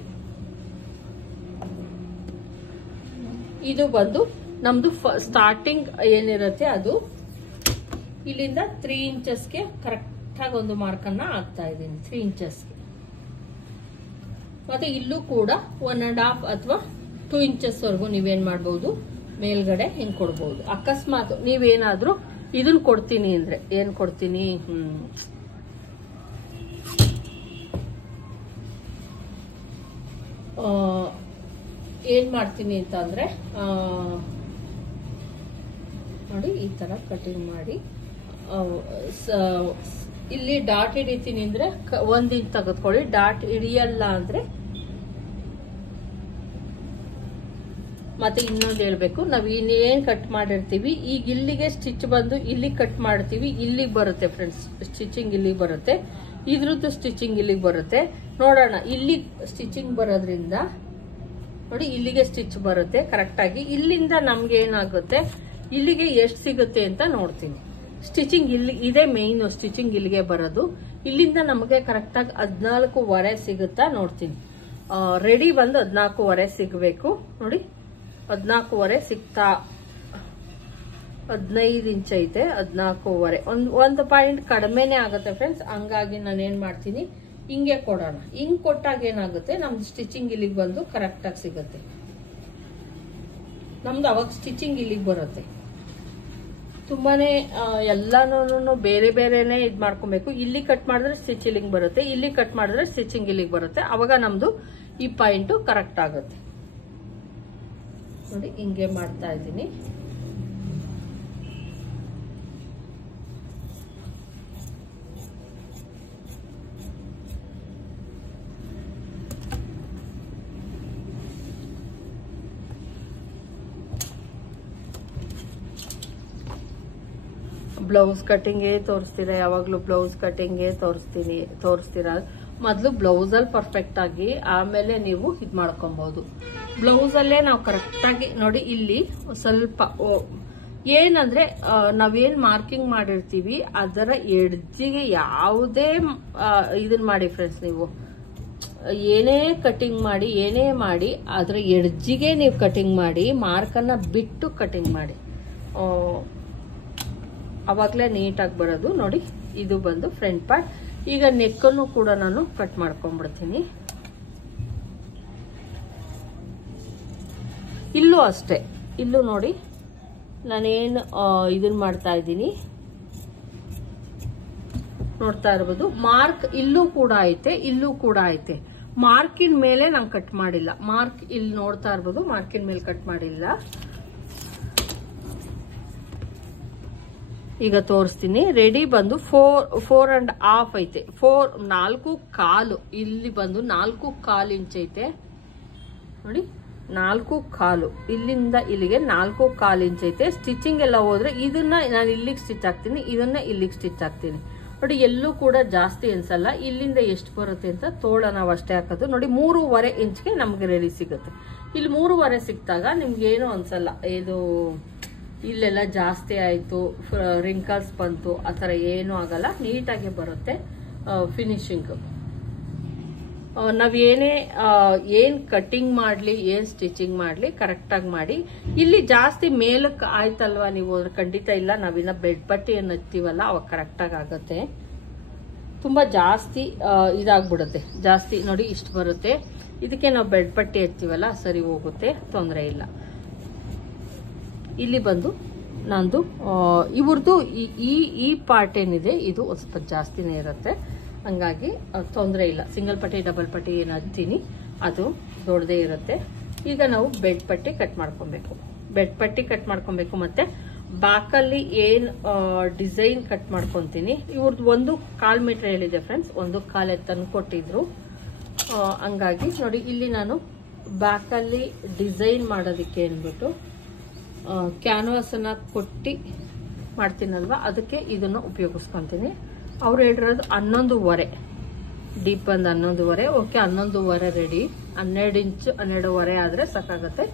ಇದು ಬಂದು ನಮ್ದು ಸ್ಟಾರ್ಟಿಂಗ್ ಏನಿರುತ್ತೆ ಅದು. ಇಲ್ಲಿಂದ 3 ಇಂಚಸ್ಗೆ ಕರೆಕ್ಟ್ ಆಗಿ ಒಂದು ಮಾರ್ಕ್ ಅನ್ನ ಹಾಕ್ತಾ ಇದ್ದೀನಿ 3 ಇಂಚಸ್ಗೆ. ಮತ್ತೆ ಇಲ್ಲೂ ಕೂಡ 1.5 ಅಥವಾ 2 ಇಂಚಸ್ ವರೆಗೂ ನೀವೇನ್ ಮಾಡಬಹುದು, ಮೇಲ್ಗಡೆ ಹಿಂಗ್ ಕೊಡ್ಬಹುದು. ಅಕಸ್ಮಾತ್ ನೀವೇನಾದ್ರೂ ಇದನ್ನ ಕೊಡ್ತೀನಿ ಅಂದ್ರೆ ಏನ್ ಕೊಡ್ತೀನಿ, ಏನ್ ಮಾಡ್ತೀನಿ ಅಂತ ಅಂದ್ರೆ ನೋಡಿ, ಈ ತರ ಕಟಿಂಗ್ ಮಾಡಿ ಇಲ್ಲಿ ಡಾಟ್ ಹಿಡಿತೀನಿ ಅಂದ್ರೆ 1 ಇಂಚ್ ತೆಗೆದುಕೊಳ್ಳಿ. ಡಾಟ್ ಹಿಡಿಯಲ್ಲ ಅಂದ್ರೆ ಮತ್ತೆ ಇನ್ನೊಂದು ಹೇಳ್ಬೇಕು, ನಾವ್ ಇನ್ನೇನ್ ಕಟ್ ಮಾಡಿರ್ತೀವಿ, ಈಗ ಇಲ್ಲಿಗೆ ಸ್ಟಿಚ್ ಬಂದು ಇಲ್ಲಿ ಕಟ್ ಮಾಡ್ತೀವಿ, ಇಲ್ಲಿಗೆ ಬರುತ್ತೆ ಫ್ರೆಂಡ್ಸ್ ಸ್ಟಿಚಿಂಗ್, ಇಲ್ಲಿಗೆ ಬರುತ್ತೆ. ಇದ್ರದ್ದು ಸ್ಟಿಚಿಂಗ್ ಇಲ್ಲಿಗೆ ಬರುತ್ತೆ. ನೋಡೋಣ, ಇಲ್ಲಿ ಸ್ಟಿಚಿಂಗ್ ಬರೋದ್ರಿಂದ ನೋಡಿ ಇಲ್ಲಿಗೆ ಸ್ಟಿಚ್ ಬರುತ್ತೆ ಕರೆಕ್ಟ್ ಆಗಿ. ಇಲ್ಲಿಂದ ನಮ್ಗೆ ಏನಾಗುತ್ತೆ, ಇಲ್ಲಿಗೆ ಎಷ್ಟು ಸಿಗುತ್ತೆ ಅಂತ ನೋಡ್ತೀನಿ. ಸ್ಟಿಚಿಂಗ್ ಇಲ್ಲಿ ಇದೆ ಮೇನ್, ಸ್ಟಿಚಿಂಗ್ ಇಲ್ಲಿಗೆ ಬರೋದು. ಇಲ್ಲಿಂದ ನಮಗೆ ಕರೆಕ್ಟ್ ಆಗಿ 14.5 ಸಿಗುತ್ತಾ ನೋಡ್ತೀನಿ. ರೆಡಿ ಬಂದು 14.5 ಸಿಗಬೇಕು ನೋಡಿ. 14.5 ಸಿಗ್ತಾ, 15 ಇಂಚ್ ಐತೆ, 14.5 ಒಂದು ಪಾಯಿಂಟ್ ಕಡಿಮೆನೆ ಆಗುತ್ತೆ ಫ್ರೆಂಡ್ಸ್. ಹಂಗಾಗಿ ನಾನು ಏನ್ ಮಾಡ್ತೀನಿ, ಹಿಂಗೆ ಕೊಡೋಣ. ಹಿಂಗ್ ಕೊಟ್ಟಾಗ ಏನಾಗುತ್ತೆ, ನಮ್ದು ಸ್ಟಿಚಿಂಗ್ ಇಲ್ಲಿಗೆ ಬಂದು ಕರೆಕ್ಟ್ ಆಗಿ ಸಿಗುತ್ತೆ. ನಮ್ದು ಅವಾಗ ಸ್ಟಿಚಿಂಗ್ ಇಲ್ಲಿಗೆ ಬರುತ್ತೆ. ತುಂಬಾನೇ ಎಲ್ಲಾನು ಬೇರೆ ಬೇರೆನೆ ಇದ್ ಮಾಡ್ಕೊಬೇಕು. ಇಲ್ಲಿ ಕಟ್ ಮಾಡಿದ್ರೆ ಸ್ಟಿಚ್ ಇಲ್ಲಿಗೆ ಬರುತ್ತೆ, ಇಲ್ಲಿ ಕಟ್ ಮಾಡಿದ್ರೆ ಸ್ಟಿಚಿಂಗ್ ಇಲ್ಲಿಗೆ ಬರುತ್ತೆ. ಅವಾಗ ನಮ್ದು ಈ ಪಾಯಿಂಟ್ ಕರೆಕ್ಟ್ ಆಗುತ್ತೆ ನೋಡಿ. ಹಿಂಗೆ ಮಾಡ್ತಾ ಇದ್ದೀನಿ. ಬ್ಲೌಸ್ ಕಟಿಂಗೇ ತೋರಿಸ್ತೀರಾ, ಯಾವಾಗ್ಲೂ ಬ್ಲೌಸ್ ಕಟಿಂಗೇ ತೋರಿಸ್ತೀರಾ. ಮೊದಲು ಬ್ಲೌಸಲ್ಲಿ ಪರ್ಫೆಕ್ಟ್ ಆಗಿ ಆಮೇಲೆ ನೀವು ಇದು ಮಾಡ್ಕೊಬಹುದು. ಬ್ಲೌಸಲ್ಲೇ ನಾವು ಕರೆಕ್ಟಾಗಿ ನೋಡಿ, ಇಲ್ಲಿ ಸ್ವಲ್ಪ ಏನಂದ್ರೆ ನಾವೇನ್ ಮಾರ್ಕಿಂಗ್ ಮಾಡಿರ್ತೀವಿ ಅದರ ಎಡ್ಜಿಗೆ ಯಾವುದೇ ಇದನ್ನ ಮಾಡಿ ಫ್ರೆಂಡ್ಸ್, ನೀವು ಏನೇ ಕಟಿಂಗ್ ಮಾಡಿ ಏನೇ ಮಾಡಿ ಅದರ ಎಡ್ಜಿಗೆ ನೀವು ಕಟಿಂಗ್ ಮಾಡಿ, ಮಾರ್ಕನ್ನ ಬಿಟ್ಟು ಕಟಿಂಗ್ ಮಾಡಿ, ಅವಾಗಲೇ ನೀಟಾಗಿ ಬರೋದು. ನೋಡಿ, ಇದು ಬಂದು ಫ್ರಂಟ್ ಪಾರ್ಟ್. ಈಗ ನೆಕ್ಕನ್ನು ಕೂಡ ನಾನು ಕಟ್ ಮಾಡ್ಕೊಂಡ್ಬಿಡ್ತೀನಿ. ಇಲ್ಲೂ ಅಷ್ಟೇ, ಇಲ್ಲೂ ನೋಡಿ ನಾನೇನು ಇದನ್ನ ಮಾಡ್ತಾ ಇದ್ದೀನಿ ನೋಡ್ತಾ ಇರ್ಬೋದು. ಮಾರ್ಕ್ ಇಲ್ಲೂ ಕೂಡ ಐತೆ, ಇಲ್ಲೂ ಕೂಡ ಐತೆ. ಮಾರ್ಕಿನ ಮೇಲೆ ನಾನು ಕಟ್ ಮಾಡಿಲ್ಲ. ಮಾರ್ಕ್ ಇಲ್ಲಿ ನೋಡ್ತಾ ಇರ್ಬೋದು, ಮಾರ್ಕಿನ ಮೇಲೆ ಕಟ್ ಮಾಡಿಲ್ಲ. ಈಗ ತೋರಿಸ್ತೀನಿ. ರೆಡಿ ಬಂದು 4.5 ಐತೆ. 4.25 ಇಲ್ಲಿ ಬಂದು 4.25 ಇಂಚ್ ಐತೆ ನೋಡಿ. 4.25 ಇಲ್ಲಿಂದ ಇಲ್ಲಿಗೆ 4.25 ಇಂಚ್ ಐತೆ. ಸ್ಟಿಚಿಂಗ್ ಎಲ್ಲ ಹೋದ್ರೆ ಇದನ್ನ ನಾನು ಇಲ್ಲಿಗೆ ಸ್ಟಿಚ್ ಹಾಕ್ತೀನಿ, ಇದನ್ನ ಇಲ್ಲಿಗೆ ಸ್ಟಿಚ್ ಹಾಕ್ತೀನಿ ನೋಡಿ. ಎಲ್ಲೂ ಕೂಡ ಜಾಸ್ತಿ ಅನ್ಸಲ್ಲ. ಇಲ್ಲಿಂದ ಎಷ್ಟು ಬರುತ್ತೆ ಅಂತ ತೋಳ ನಾವು ಅಷ್ಟೇ ಹಾಕೋದು ನೋಡಿ. 3.25 ಇಂಚ್ಗೆ ನಮ್ಗೆ ರೆಡಿ ಸಿಗುತ್ತೆ. ಇಲ್ಲಿ 3.25 ಸಿಕ್ತಾಗ ನಿಮ್ಗೆ ಏನು ಅನ್ಸಲ್ಲ, ಇದು ಇಲ್ಲೆಲ್ಲ ಜಾಸ್ತಿ ಆಯ್ತು, ರಿಂಕಲ್ಸ್ ಬಂತು, ಆ ಥರ ಏನೂ ಆಗಲ್ಲ. ನೀಟಾಗಿ ಬರುತ್ತೆ ಫಿನಿಶಿಂಗ್. ನಾವೇನೇ ಏನ್ ಕಟಿಂಗ್ ಮಾಡ್ಲಿ ಏನ್ ಸ್ಟಿಚಿಂಗ್ ಮಾಡ್ಲಿ ಕರೆಕ್ಟಾಗಿ ಮಾಡಿ. ಇಲ್ಲಿ ಜಾಸ್ತಿ ಮೇಲಕ್ಕೆ ಆಯ್ತಲ್ವಾ ನೀವು, ಖಂಡಿತ ಇಲ್ಲ. ನಾವಿನ್ನ ಬೆಡ್ ಪಟ್ಟಿಯನ್ನು ಹಚ್ತೀವಲ್ಲ ಅವಾಗ ಕರೆಕ್ಟಾಗಿ ಆಗತ್ತೆ. ತುಂಬಾ ಜಾಸ್ತಿ ಇದಾಗ್ಬಿಡುತ್ತೆ. ಜಾಸ್ತಿ ನೋಡಿ ಇಷ್ಟು ಬರುತ್ತೆ. ಇದಕ್ಕೆ ನಾವು ಬೆಡ್ ಪಟ್ಟಿ ಹಚ್ತೀವಲ್ಲ ಸರಿ ಹೋಗುತ್ತೆ, ತೊಂದರೆ ಇಲ್ಲ. ಇಲ್ಲಿ ಬಂದು ನಂದು ಇವ್ರದ್ದು ಈ ಪಾರ್ಟ್ ಏನಿದೆ ಇದು ಸ್ವಲ್ಪ ಜಾಸ್ತಿನೇ ಇರುತ್ತೆ, ಹಂಗಾಗಿ ತೊಂದರೆ ಇಲ್ಲ. ಸಿಂಗಲ್ ಪಟ್ಟಿ ಡಬಲ್ ಪಟ್ಟಿ ಏನು ಹಚ್ತೀನಿ ಅದು ದೊಡ್ಡದೇ ಇರುತ್ತೆ. ಈಗ ನಾವು ಬೆಡ್ ಪಟ್ಟಿ ಕಟ್ ಮಾಡ್ಕೊಬೇಕು. ಬೆಡ್ ಪಟ್ಟಿ ಕಟ್ ಮಾಡ್ಕೊಬೇಕು. ಮತ್ತೆ ಬ್ಯಾಕಲ್ಲಿ ಏನ್ ಡಿಸೈನ್ ಕಟ್ ಮಾಡ್ಕೊಂತೀನಿ. ಇವ್ರದ್ದು 1.25 ಮೀಟರ್ ಹೇಳಿದೆ ಫ್ರೆಂಡ್ಸ್, 1.25 ತಂದು ಕೊಟ್ಟಿದ್ರು. ಹಂಗಾಗಿ ನೋಡಿ, ಇಲ್ಲಿ ನಾನು ಬ್ಯಾಕಲ್ಲಿ ಡಿಸೈನ್ ಮಾಡೋದಕ್ಕೆ ಅಂದ್ಬಿಟ್ಟು ಕ್ಯಾನ್ವಾಸ್ ಅನ್ನ ಕೊಟ್ಟಿ ಮಾಡ್ತೀನಲ್ವಾ, ಅದಕ್ಕೆ ಇದನ್ನು ಉಪಯೋಗಿಸ್ಕೊಂತೀನಿ. ಅವ್ರು ಹೇಳಿರೋದು 11.25 ಡೀಪ್ ಬಂದು 11.25. Okay, 11.25 ready. 12 ಇಂಚು 12.25 ಆದ್ರೆ ಸಾಕಾಗತ್ತೆ.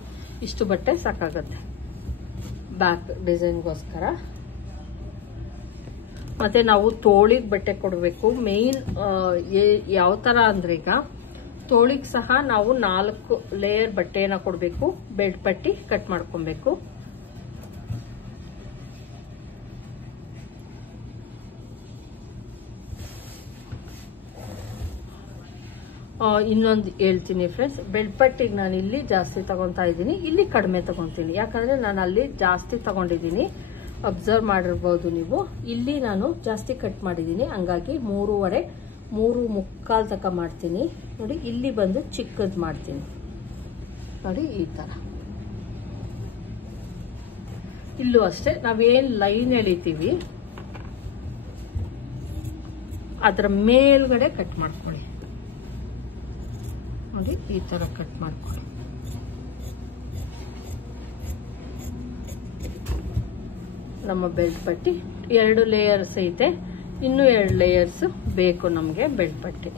ಇಷ್ಟು ಬಟ್ಟೆ ಸಾಕಾಗತ್ತೆ ಬ್ಯಾಕ್ ಡಿಸೈನ್ಗೋಸ್ಕರ. ಮತ್ತೆ ನಾವು ತೋಳಿಗೆ ಬಟ್ಟೆ ಕೊಡಬೇಕು. ಮೇನ್ ಯಾವ ತರ ಅಂದ್ರೆ, ಈಗ ತೋಳಿಗೆ ಸಹ ನಾವು 4 ಲೇಯರ್ ಬಟ್ಟೆನ ಕೊಡಬೇಕು. ಬೆಡ್ ಪಟ್ಟಿ ಕಟ್ ಮಾಡ್ಕೊಬೇಕು. ಇನ್ನೊಂದು ಹೇಳ್ತೀನಿ ಫ್ರೆಂಡ್ಸ್, ಬೆಡ್ ಪಟ್ಟಿಗೆ ನಾನು ಇಲ್ಲಿ ಜಾಸ್ತಿ ತಗೊಂತಾ ಇದ್ದೀನಿ, ಇಲ್ಲಿ ಕಡಿಮೆ ತಗೊಂತೀನಿ. ಯಾಕಂದ್ರೆ ನಾನು ಅಲ್ಲಿ ಜಾಸ್ತಿ ತಗೊಂಡಿದ್ದೀನಿ, ಅಬ್ಸರ್ವ್ ಮಾಡಿರ್ಬೋದು ನೀವು. ಇಲ್ಲಿ ನಾನು ಜಾಸ್ತಿ ಕಟ್ ಮಾಡಿದ್ದೀನಿ, ಹಂಗಾಗಿ 3.25 3.25 ತಕ ಮಾಡ್ತೀನಿ ನೋಡಿ. ಇಲ್ಲಿ ಬಂದು ಚಿಕ್ಕದ್ ಮಾಡ್ತೀನಿ ನೋಡಿ, ಈ ತರ. ಇಲ್ಲೂ ಅಷ್ಟೇ, ನಾವೇನ್ ಲೈನ್ ಎಳಿತೀವಿ ಅದರ ಮೇಲ್ಗಡೆ ಕಟ್ ಮಾಡ್ಕೊಳ್ಳಿ ನೋಡಿ, ಈ ತರ ಕಟ್ ಮಾಡ್ಕೊಳ್ಳಿ. ನಮ್ಮ ಬೆಲ್ಟ್ ಪಟ್ಟಿ 2 ಲೇಯರ್ಸ್ ಐತೆ, ಇನ್ನೂ 2 ಲೇಯರ್ಸ್ ಬೇಕು ನಮಗೆ ಬೆಲ್ಟ್ ಪಟ್ಟಿ.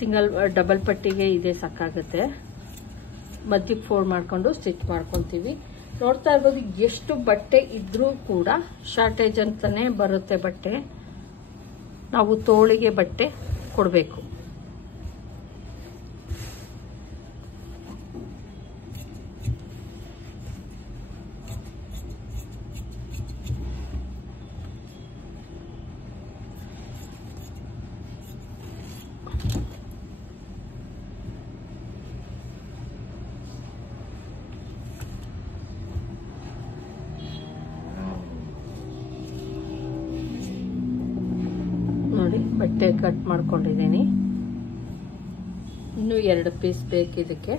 ಸಿಂಗಲ್ ಡಬಲ್ ಪಟ್ಟಿಗೆ ಇದೇ ಸಾಕಾಗುತ್ತೆ. ಮಧ್ಯಕ್ಕೆ ಫೋಲ್ಡ್ ಮಾಡ್ಕೊಂಡು ಸ್ಟಿಚ್ ಮಾಡ್ಕೊಂತೀವಿ. ನೋಡ್ತಾ ಇರ್ಬೋದು, ಎಷ್ಟು ಬಟ್ಟೆ ಇದ್ರೂ ಕೂಡ ಶಾರ್ಟೇಜ್ ಅಂತಾನೆ ಬರುತ್ತೆ ಬಟ್ಟೆ. ನಾವು ತೋಳಿಗೆ ಬಟ್ಟೆ ಕೊಡಬೇಕು. ಬಟ್ಟೆ ಕಟ್ ಮಾಡ್ಕೊಂಡಿದ್ದೀನಿ. ಇನ್ನೂ 2 ಪೀಸ್ ಬೇಕು ಇದಕ್ಕೆ.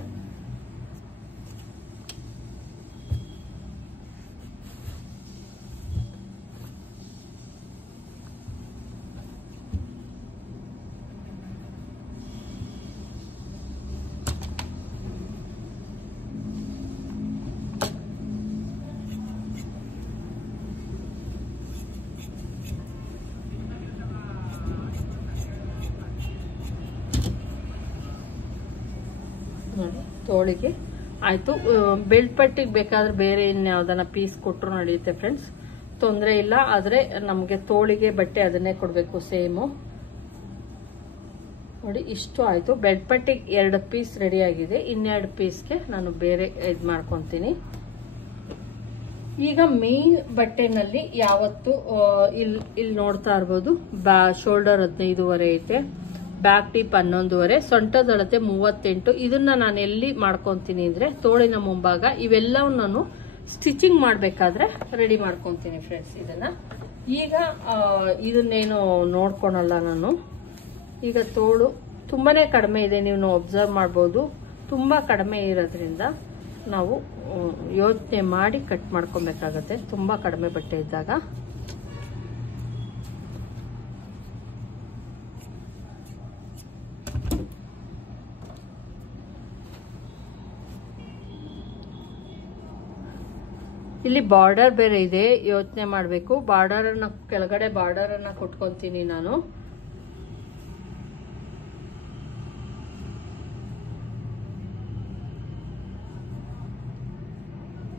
ನೋಡಿ ತೋಳಿಗೆ ಆಯ್ತು. ಬೆಲ್ಟ್ ಪಟ್ಟಿಗೆ ಬೇಕಾದ್ರೆ ಬೇರೆ ಇನ್ಯಾವ್ದನ್ನ ಪೀಸ್ ಕೊಟ್ಟರು ನಡೆಯುತ್ತೆ ಫ್ರೆಂಡ್ಸ್, ತೊಂದರೆ ಇಲ್ಲ. ಆದ್ರೆ ನಮಗೆ ತೋಳಿಗೆ ಬಟ್ಟೆ ಅದನ್ನೇ ಕೊಡಬೇಕು ಸೇಮು. ನೋಡಿ ಇಷ್ಟು ಆಯ್ತು. ಬೆಲ್ಟ್ ಪಟ್ಟಿಗೆ 2 ಪೀಸ್ ರೆಡಿ ಆಗಿದೆ. 2 ಪೀಸ್ಗೆ ನಾನು ಬೇರೆ ಇದು ಮಾಡ್ಕೊತೀನಿ. ಈಗ ಮೇನ್ ಬಟ್ಟೆನಲ್ಲಿ ಯಾವತ್ತು ಇಲ್ಲಿ ನೋಡ್ತಾ ಇರ್ಬೋದು, ಶೋಲ್ಡರ್ 15.5 ಐತೆ, ಬ್ಯಾಕ್ ಟಿಪ್ 11.5, ಸೊಂಟದ ಅಳತೆ 38. ಇದನ್ನ ನಾನು ಎಲ್ಲಿ ಮಾಡ್ಕೊಂತೀನಿ ಅಂದ್ರೆ ತೋಳಿನ ಮುಂಭಾಗ ಇವೆಲ್ಲವೂ ನಾನು ಸ್ಟಿಚಿಂಗ್ ಮಾಡ್ಬೇಕಾದ್ರೆ ರೆಡಿ ಮಾಡ್ಕೊಂತೀನಿ ಫ್ರೆಂಡ್ಸ್. ಇದನ್ನ ಈಗ ಇದನ್ನೇನು ನೋಡ್ಕೊಳಲ್ಲ ನಾನು. ಈಗ ತೋಳು ತುಂಬಾನೇ ಕಡಿಮೆ ಇದೆ, ನೀವು ಒಬ್ಸರ್ವ್ ಮಾಡ್ಬೋದು. ತುಂಬಾ ಕಡಿಮೆ ಇರೋದ್ರಿಂದ ನಾವು ಯೋಚನೆ ಮಾಡಿ ಕಟ್ ಮಾಡ್ಕೊಬೇಕಾಗತ್ತೆ, ತುಂಬಾ ಕಡಿಮೆ ಬಟ್ಟೆ ಇದ್ದಾಗ. ಇಲ್ಲಿ ಬಾರ್ಡರ್ ಬೇರೆ ಇದೆ, ಯೋಚನೆ ಮಾಡಬೇಕು. ಬಾರ್ಡರ್ ಅನ್ನ ಕೆಳಗಡೆ ಬಾರ್ಡರ್ ಅನ್ನ ಕೊಟ್ಕೊಂತೀನಿ ನಾನು.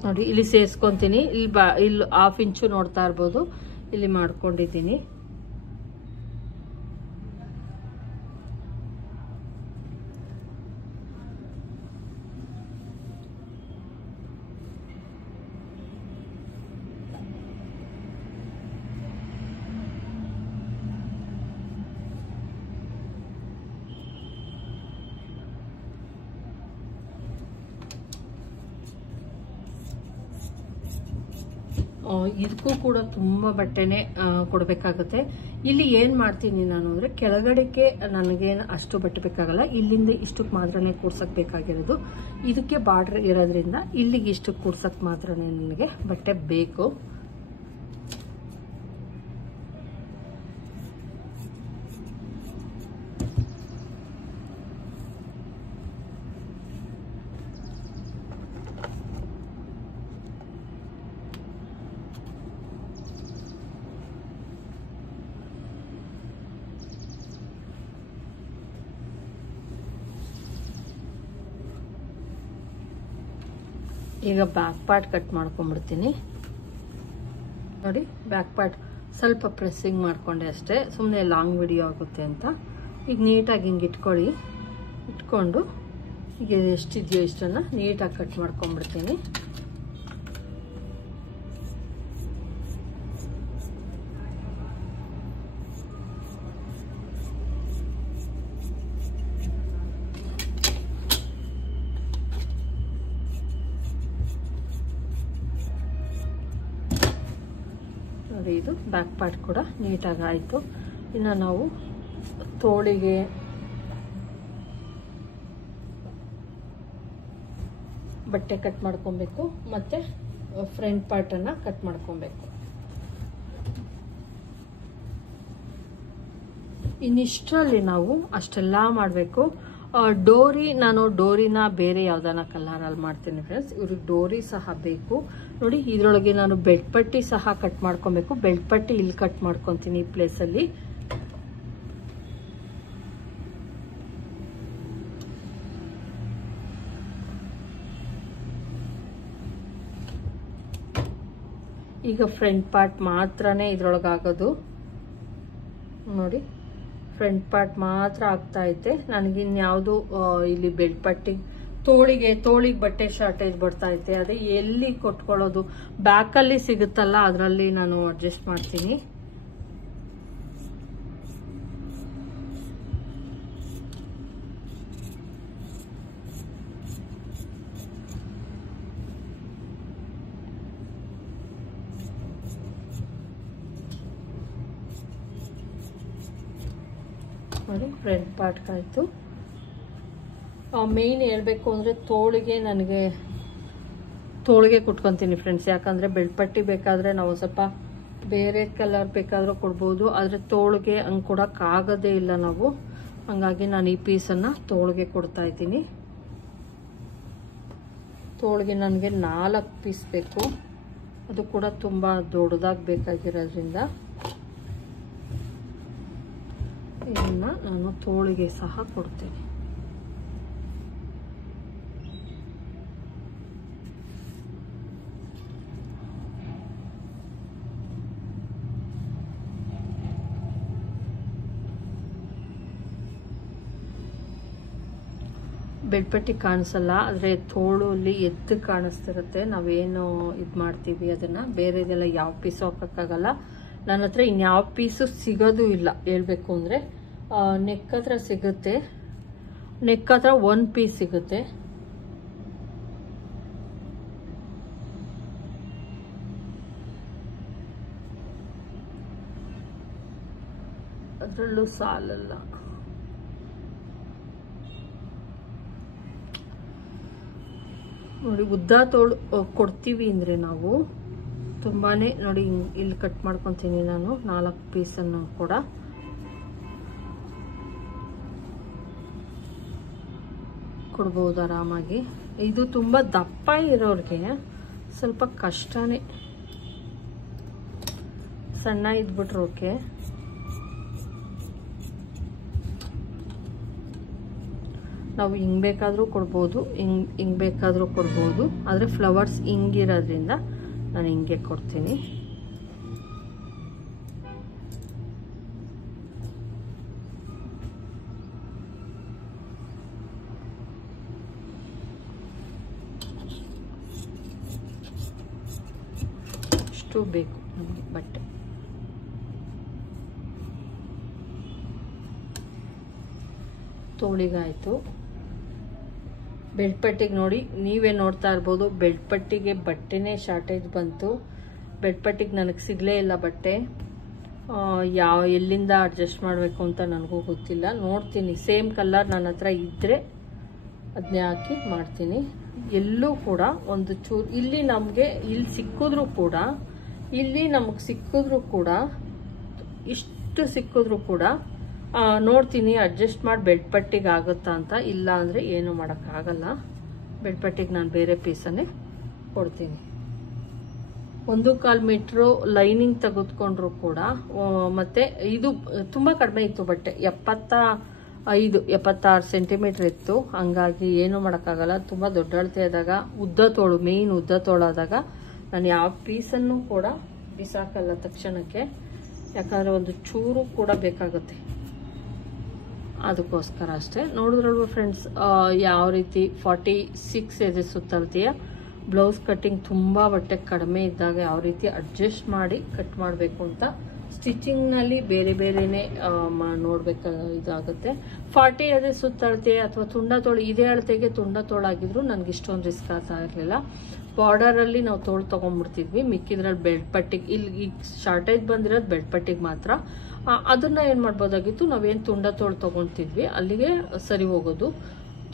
ನೋಡಿ ಇಲ್ಲಿ ಸೇರಿಸ್ಕೊಂತೀನಿ. ಇಲ್ಲಿ 1/2 ಇಂಚು ನೋಡ್ತಾ ಇರ್ಬೋದು, ಇಲ್ಲಿ ಮಾಡ್ಕೊಂಡಿದ್ದೀನಿ. ಇದಕ್ಕೂ ಕೂಡ ತುಂಬಾ ಬಟ್ಟೆನೆ ಕೊಡ್ಬೇಕಾಗುತ್ತೆ. ಇಲ್ಲಿ ಏನ್ ಮಾಡ್ತೀನಿ ನಾನು ಅಂದ್ರೆ ಕೆಳಗಡೆಗೆ ನನಗೇನು ಅಷ್ಟು ಬಟ್ಟೆ ಬೇಕಾಗಲ್ಲ, ಇಲ್ಲಿಂದ ಇಷ್ಟಕ್ಕೆ ಮಾತ್ರನೇ ಕೂಡ್ಸಕ್ ಬೇಕಾಗಿರೋದು. ಇದಕ್ಕೆ ಬಾರ್ಡರ್ ಇರೋದ್ರಿಂದ ಇಲ್ಲಿಗೆ ಇಷ್ಟಕ್ಕೆ ಕೂಡ್ಸಕ್ ಮಾತ್ರನೇ ನನಗೆ ಬಟ್ಟೆ ಬೇಕು. ಈಗ ಬ್ಯಾಕ್ ಪಾರ್ಟ್ ಕಟ್ ಮಾಡ್ಕೊಂಡ್ಬಿಡ್ತೀನಿ. ನೋಡಿ ಬ್ಯಾಕ್ ಪಾರ್ಟ್ ಸ್ವಲ್ಪ ಪ್ರೆಸ್ಸಿಂಗ್ ಮಾಡ್ಕೊಂಡೆ ಅಷ್ಟೇ, ಸುಮ್ಮನೆ ಲಾಂಗ್ ವಿಡಿಯೋ ಆಗುತ್ತೆ ಅಂತ. ಈಗ ನೀಟಾಗಿ ಹಿಂಗೆ ಇಟ್ಕೊಂಡು ಈಗ ಎಷ್ಟಿದೆಯೋ ಇಷ್ಟನ್ನು ನೀಟಾಗಿ ಕಟ್ ಮಾಡ್ಕೊಂಡ್ಬಿಡ್ತೀನಿ. ಇದು ಬ್ಯಾಕ್ ಪಾರ್ಟ್ ಕೂಡ ನೀಟಾಗಿ ಆಯಿತು. ಇನ್ನು ನಾವು ತೋಳಿಗೆ ಬಟ್ಟೆ ಕಟ್ ಮಾಡ್ಕೊಬೇಕು, ಮತ್ತೆ ಫ್ರಂಟ್ ಪಾರ್ಟನ್ನು ಕಟ್ ಮಾಡ್ಕೊಬೇಕು. ಇನ್ನಿಷ್ಟರಲ್ಲಿ ನಾವು ಅಷ್ಟೆಲ್ಲ ಮಾಡಬೇಕು. ನಾನು ಡೋರಿನ ಬೇರೆ ಯಾವ್ದಾನ ಕಲರಲ್ಲಿ ಮಾಡ್ತೀನಿ ಫ್ರೆಂಡ್ಸ್. ಇವ್ರಿಗೆ ಡೋರಿ ಸಹ ಬೇಕು. ನೋಡಿ ಇದ್ರೊಳಗೆ ನಾನು ಬೆಲ್ಟ್ ಪಟ್ಟಿ ಸಹ ಕಟ್ ಮಾಡ್ಕೊಬೇಕು. ಬೆಲ್ಟ್ ಪಟ್ಟಿ ಇಲ್ಲಿ ಕಟ್ ಮಾಡ್ಕೊತೀನಿ ಈ ಪ್ಲೇಸಲ್ಲಿ. ಈಗ ಫ್ರಂಟ್ ಪಾರ್ಟ್ ಮಾತ್ರನೇ ಇದ್ರೊಳಗಾಗೋದು. ನೋಡಿ ಫ್ರಂಟ್ ಪಾರ್ಟ್ ಮಾತ್ರ ಆಗ್ತಾ ಐತೆ. ನನಗಿನ್ಯಾವುದು ಇಲ್ಲಿ ಬೆಲ್ಟ್ ಪಟ್ಟಿ ತೋಳಿಗೆ ಬಟ್ಟೆ ಶಾರ್ಟೇಜ್ ಬರ್ತಾ ಐತೆ. ಅದೇ ಎಲ್ಲಿ ಕೊಟ್ಕೊಳ್ಳೋದು, ಬ್ಯಾಕಲ್ಲಿ ಸಿಗುತ್ತಲ್ಲ ಅದರಲ್ಲಿ ನಾನು ಅಡ್ಜಸ್ಟ್ ಮಾಡ್ತೀನಿ. ನೋಡಿ ಫ್ರಂಟ್ ಪಾರ್ಟ್ ಆಯ್ತು. ಮೇನ್ ಹೇಳ್ಬೇಕು ಅಂದ್ರೆ ತೋಳಿಗೆ ಕುಟ್ಕೊಂತೀನಿ ಫ್ರೆಂಡ್ಸ್. ಯಾಕಂದ್ರೆ ಬೆಲ್ಟ್ ಪಟ್ಟಿ ಬೇಕಾದ್ರೆ ನಾವು ಸ್ವಲ್ಪ ಬೇರೆ ಕಲರ್ ಬೇಕಾದ್ರೂ ಕೊಡ್ಬೋದು, ಆದ್ರೆ ತೋಳಿಗೆ ಹಂಗೆ ಕೊಡಕ್ಕಾಗದೇ ಇಲ್ಲ ನಾವು. ಹಂಗಾಗಿ ನಾನು ಈ ಪೀಸನ್ನ ತೋಳಿಗೆ ಕೊಡ್ತಾ ಇದ್ದೀನಿ. ತೋಳಿಗೆ ನನಗೆ 4 ಪೀಸ್ ಬೇಕು, ಅದು ಕೂಡ ತುಂಬಾ ದೊಡ್ಡದಾಗಿ ಬೇಕಾಗಿರೋದ್ರಿಂದ ಇದನ್ನ ನಾನು ತೋಳಿಗೆ ಸಹ ಕೊಡ್ತೇನೆ. ಬೆಡ್ಪಟ್ಟಿ ಕಾಣಿಸಲ್ಲ, ಆದರೆ ತೋಳಲ್ಲಿ ಎದ್ದು ಕಾಣಿಸ್ತಿರುತ್ತೆ. ನಾವೇನು ಇದು ಮಾಡ್ತೀವಿ ಅದನ್ನು, ಬೇರೆದೆಲ್ಲ ಯಾವ ಪೀಸು ಹಾಕೋಕ್ಕಾಗಲ್ಲ. ನನ್ನ ಹತ್ರ ಇನ್ಯಾವ ಪೀಸು ಸಿಗೋದು ಇಲ್ಲ ಹೇಳ್ಬೇಕು ಅಂದರೆ. ನೆಕ್ ಹತ್ರ ಸಿಗುತ್ತೆ, ನೆಕ್ ಹತ್ರ 1 ಪೀಸ್ ಸಿಗುತ್ತೆ. ಅದರಲ್ಲೂ ಸಾಲಲ್ಲ. ನೋಡಿ ಉದ್ದ ತೋಳು ಕೊಡ್ತೀವಿ ಅಂದರೆ ನಾವು ತುಂಬಾನೇ ನೋಡಿ ಇಲ್ಲಿ ಕಟ್ ಮಾಡ್ಕೊತೀನಿ ನಾನು 4 ಪೀಸನ್ನು ಕೂಡ. ಕೊಡ್ಬೋದು ಆರಾಮಾಗಿ. ಇದು ತುಂಬ ದಪ್ಪ ಇರೋರಿಗೆ ಸ್ವಲ್ಪ ಕಷ್ಟನೇ, ಸಣ್ಣ ಇದ್ಬಿಟ್ರೆ ಓಕೆ. ನಾವು ಹಿಂಗೆ ಬೇಕಾದರೂ ಕೊಡ್ಬೋದು, ಹಿಂಗೆ ಬೇಕಾದರೂ ಕೊಡ್ಬೋದು. ಆದರೆ ಫ್ಲವರ್ಸ್ ಹಿಂಗಿರೋದ್ರಿಂದ ನಾನು ಹಿಂಗೆ ಕೊಡ್ತೀನಿ. ಇಷ್ಟು ಬೇಕು ನಮಗೆ ಬಟ್ಟೆ. ತೋಳಿಗಾಯಿತು. ಬೆಲ್ಟ್ ಪಟ್ಟಿಗೆ ನೋಡಿ, ನೀವೇ ನೋಡ್ತಾ ಇರ್ಬೋದು, ಬೆಲ್ಟ್ ಪಟ್ಟಿಗೆ ಬಟ್ಟೆನೇ ಶಾರ್ಟೇಜ್ ಬಂತು. ಬೆಲ್ಟ್ ಪಟ್ಟಿಗೆ ನನಗೆ ಸಿಗಲೇ ಇಲ್ಲ ಬಟ್ಟೆ. ಎಲ್ಲಿಂದ ಅಡ್ಜಸ್ಟ್ ಮಾಡಬೇಕು ಅಂತ ನನಗೂ ಗೊತ್ತಿಲ್ಲ. ನೋಡ್ತೀನಿ, ಸೇಮ್ ಕಲರ್ ನನ್ನ ಹತ್ರ ಇದ್ದರೆ ಅದನ್ನೇ ಹಾಕಿ ಮಾಡ್ತೀನಿ. ಎಲ್ಲೂ ಕೂಡ ಒಂದು ಚೂರು ಇಲ್ಲಿ ನಮಗೆ ಇಲ್ಲಿ ಸಿಕ್ಕಿದ್ರೂ ಕೂಡ, ಇಲ್ಲಿ ನಮಗೆ ಸಿಕ್ಕಿದ್ರೂ ಕೂಡ, ಇಷ್ಟು ಸಿಕ್ಕಿದ್ರೂ ಕೂಡ ನೋಡ್ತೀನಿ ಅಡ್ಜಸ್ಟ್ ಮಾಡಿ ಬೆಲ್ಟ್ ಪಟ್ಟಿಗೆ ಆಗುತ್ತಾ ಅಂತ. ಇಲ್ಲ ಅಂದರೆ ಏನು ಮಾಡೋಕ್ಕಾಗಲ್ಲ. ಬೆಲ್ಟ್ ಪಟ್ಟಿಗೆ ನಾನು ಬೇರೆ ಪೀಸನ್ನೇ ಕೊಡ್ತೀನಿ. 1.25 ಮೀಟ್ರು ಲೈನಿಂಗ್ ತೆಗೆದುಕೊಂಡ್ರು ಕೂಡ, ಮತ್ತೆ ಇದು ತುಂಬ ಕಡಿಮೆ ಇತ್ತು ಬಟ್ಟೆ, 76 ಸೆಂಟಿಮೀಟರ್ ಇತ್ತು. ಹಂಗಾಗಿ ಏನು ಮಾಡೋಕ್ಕಾಗಲ್ಲ. ತುಂಬ ದೊಡ್ಡ ಅಳತೆ ಆದಾಗ, ಉದ್ದ ತೋಳು, ಮೇಯ್ನ್ ಉದ್ದ ತೋಳಾದಾಗ ನಾನು ಯಾವ ಪೀಸನ್ನು ಕೂಡ ಬಿಸಾಕಲ್ಲ ತಕ್ಷಣಕ್ಕೆ, ಯಾಕಂದರೆ ಒಂದು ಚೂರು ಕೂಡ ಬೇಕಾಗುತ್ತೆ. ಅದಕ್ಕೋಸ್ಕರ ಅಷ್ಟೇ. ನೋಡಿದ್ರಲ್ವ ಫ್ರೆಂಡ್ಸ್, ಯಾವ ರೀತಿ 46 ಇದೆ ಸುತ್ತಳತೆಯ ಬ್ಲೌಸ್ ಕಟ್ಟಿಂಗ್. ತುಂಬ ಬಟ್ಟೆ ಕಡಿಮೆ ಇದ್ದಾಗ ಯಾವ ರೀತಿ ಅಡ್ಜಸ್ಟ್ ಮಾಡಿ ಕಟ್ ಮಾಡಬೇಕು ಅಂತ ಸ್ಟಿಚಿಂಗ್ನಲ್ಲಿ ಬೇರೆ ಬೇರೆನೇ ಇದಾಗುತ್ತೆ. 40 ಅದೇ ಸುತ್ತಳತೆ ಅಥವಾ ತುಂಡ ತೋಳು, ಇದೇ ಅಳತೆಗೆ ತುಂಡ ತೋಳಾಗಿದ್ರು ನನಗೆ ಇಷ್ಟೊಂದು ರಿಸ್ಕ್ ಆಗ್ತಾ ಇರಲಿಲ್ಲ. ಬಾರ್ಡರಲ್ಲಿ ನಾವು ತೋಳು ತೊಗೊಂಡ್ಬಿಡ್ತಿದ್ವಿ, ಮಿಕ್ಕಿದ್ರಲ್ಲಿ ಬೆಲ್ಟ್ ಪಟ್ಟಿಗೆ, ಇಲ್ಲಿ ಈಗ ಶಾರ್ಟೇಜ್ ಬಂದಿರೋದು ಬೆಲ್ಟ್ ಪಟ್ಟಿಗೆ ಮಾತ್ರ. ಅದನ್ನ ಏನು ಮಾಡ್ಬೋದಾಗಿತ್ತು, ನಾವೇನು ತುಂಡ ತೋಳು ತೊಗೊಳ್ತಿದ್ವಿ ಅಲ್ಲಿಗೆ ಸರಿ ಹೋಗೋದು.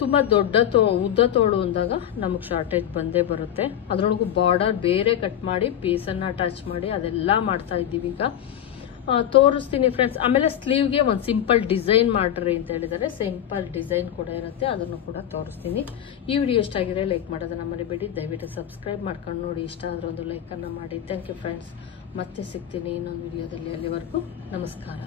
ತುಂಬ ದೊಡ್ಡ ಉದ್ದ ತೋಳು ಅಂದಾಗ ನಮಗೆ ಶಾರ್ಟೇಜ್ ಬಂದೇ ಬರುತ್ತೆ. ಅದರೊಳಗೂ ಬಾರ್ಡರ್ ಬೇರೆ ಕಟ್ ಮಾಡಿ ಪೀಸನ್ನು ಅಟ್ಯಾಚ್ ಮಾಡಿ ಅದೆಲ್ಲ ಮಾಡ್ತಾ ಇದ್ದೀವಿ. ಈಗ ತೋರಿಸ್ತೀನಿ ಫ್ರೆಂಡ್ಸ್. ಆಮೇಲೆ ಸ್ಲೀವ್ಗೆ ಒಂದು ಸಿಂಪಲ್ ಡಿಸೈನ್ ಮಾಡ್ರಿ ಅಂತ ಹೇಳಿದರೆ, ಸಿಂಪಲ್ ಡಿಸೈನ್ ಕೂಡ ಇರುತ್ತೆ, ಅದನ್ನು ಕೂಡ ತೋರಿಸ್ತೀನಿ. ಈ ವಿಡಿಯೋ ಇಷ್ಟ ಆಗಿದ್ರೆ ಲೈಕ್ ಮಾಡೋದನ್ನ ಮರಿಬೇಡಿ. ದಯವಿಟ್ಟು ಸಬ್ಸ್ಕ್ರೈಬ್ ಮಾಡ್ಕೊಂಡು ನೋಡಿ. ಇಷ್ಟ ಆದರೆ ಒಂದು ಲೈಕನ್ನು ಮಾಡಿ. Thank you friends. ಮತ್ತೆ ಸಿಗ್ತೀನಿ ಇನ್ನೊಂದು ವಿಡಿಯೋದಲ್ಲಿ. ಅಲ್ಲಿವರೆಗೂ ನಮಸ್ಕಾರ.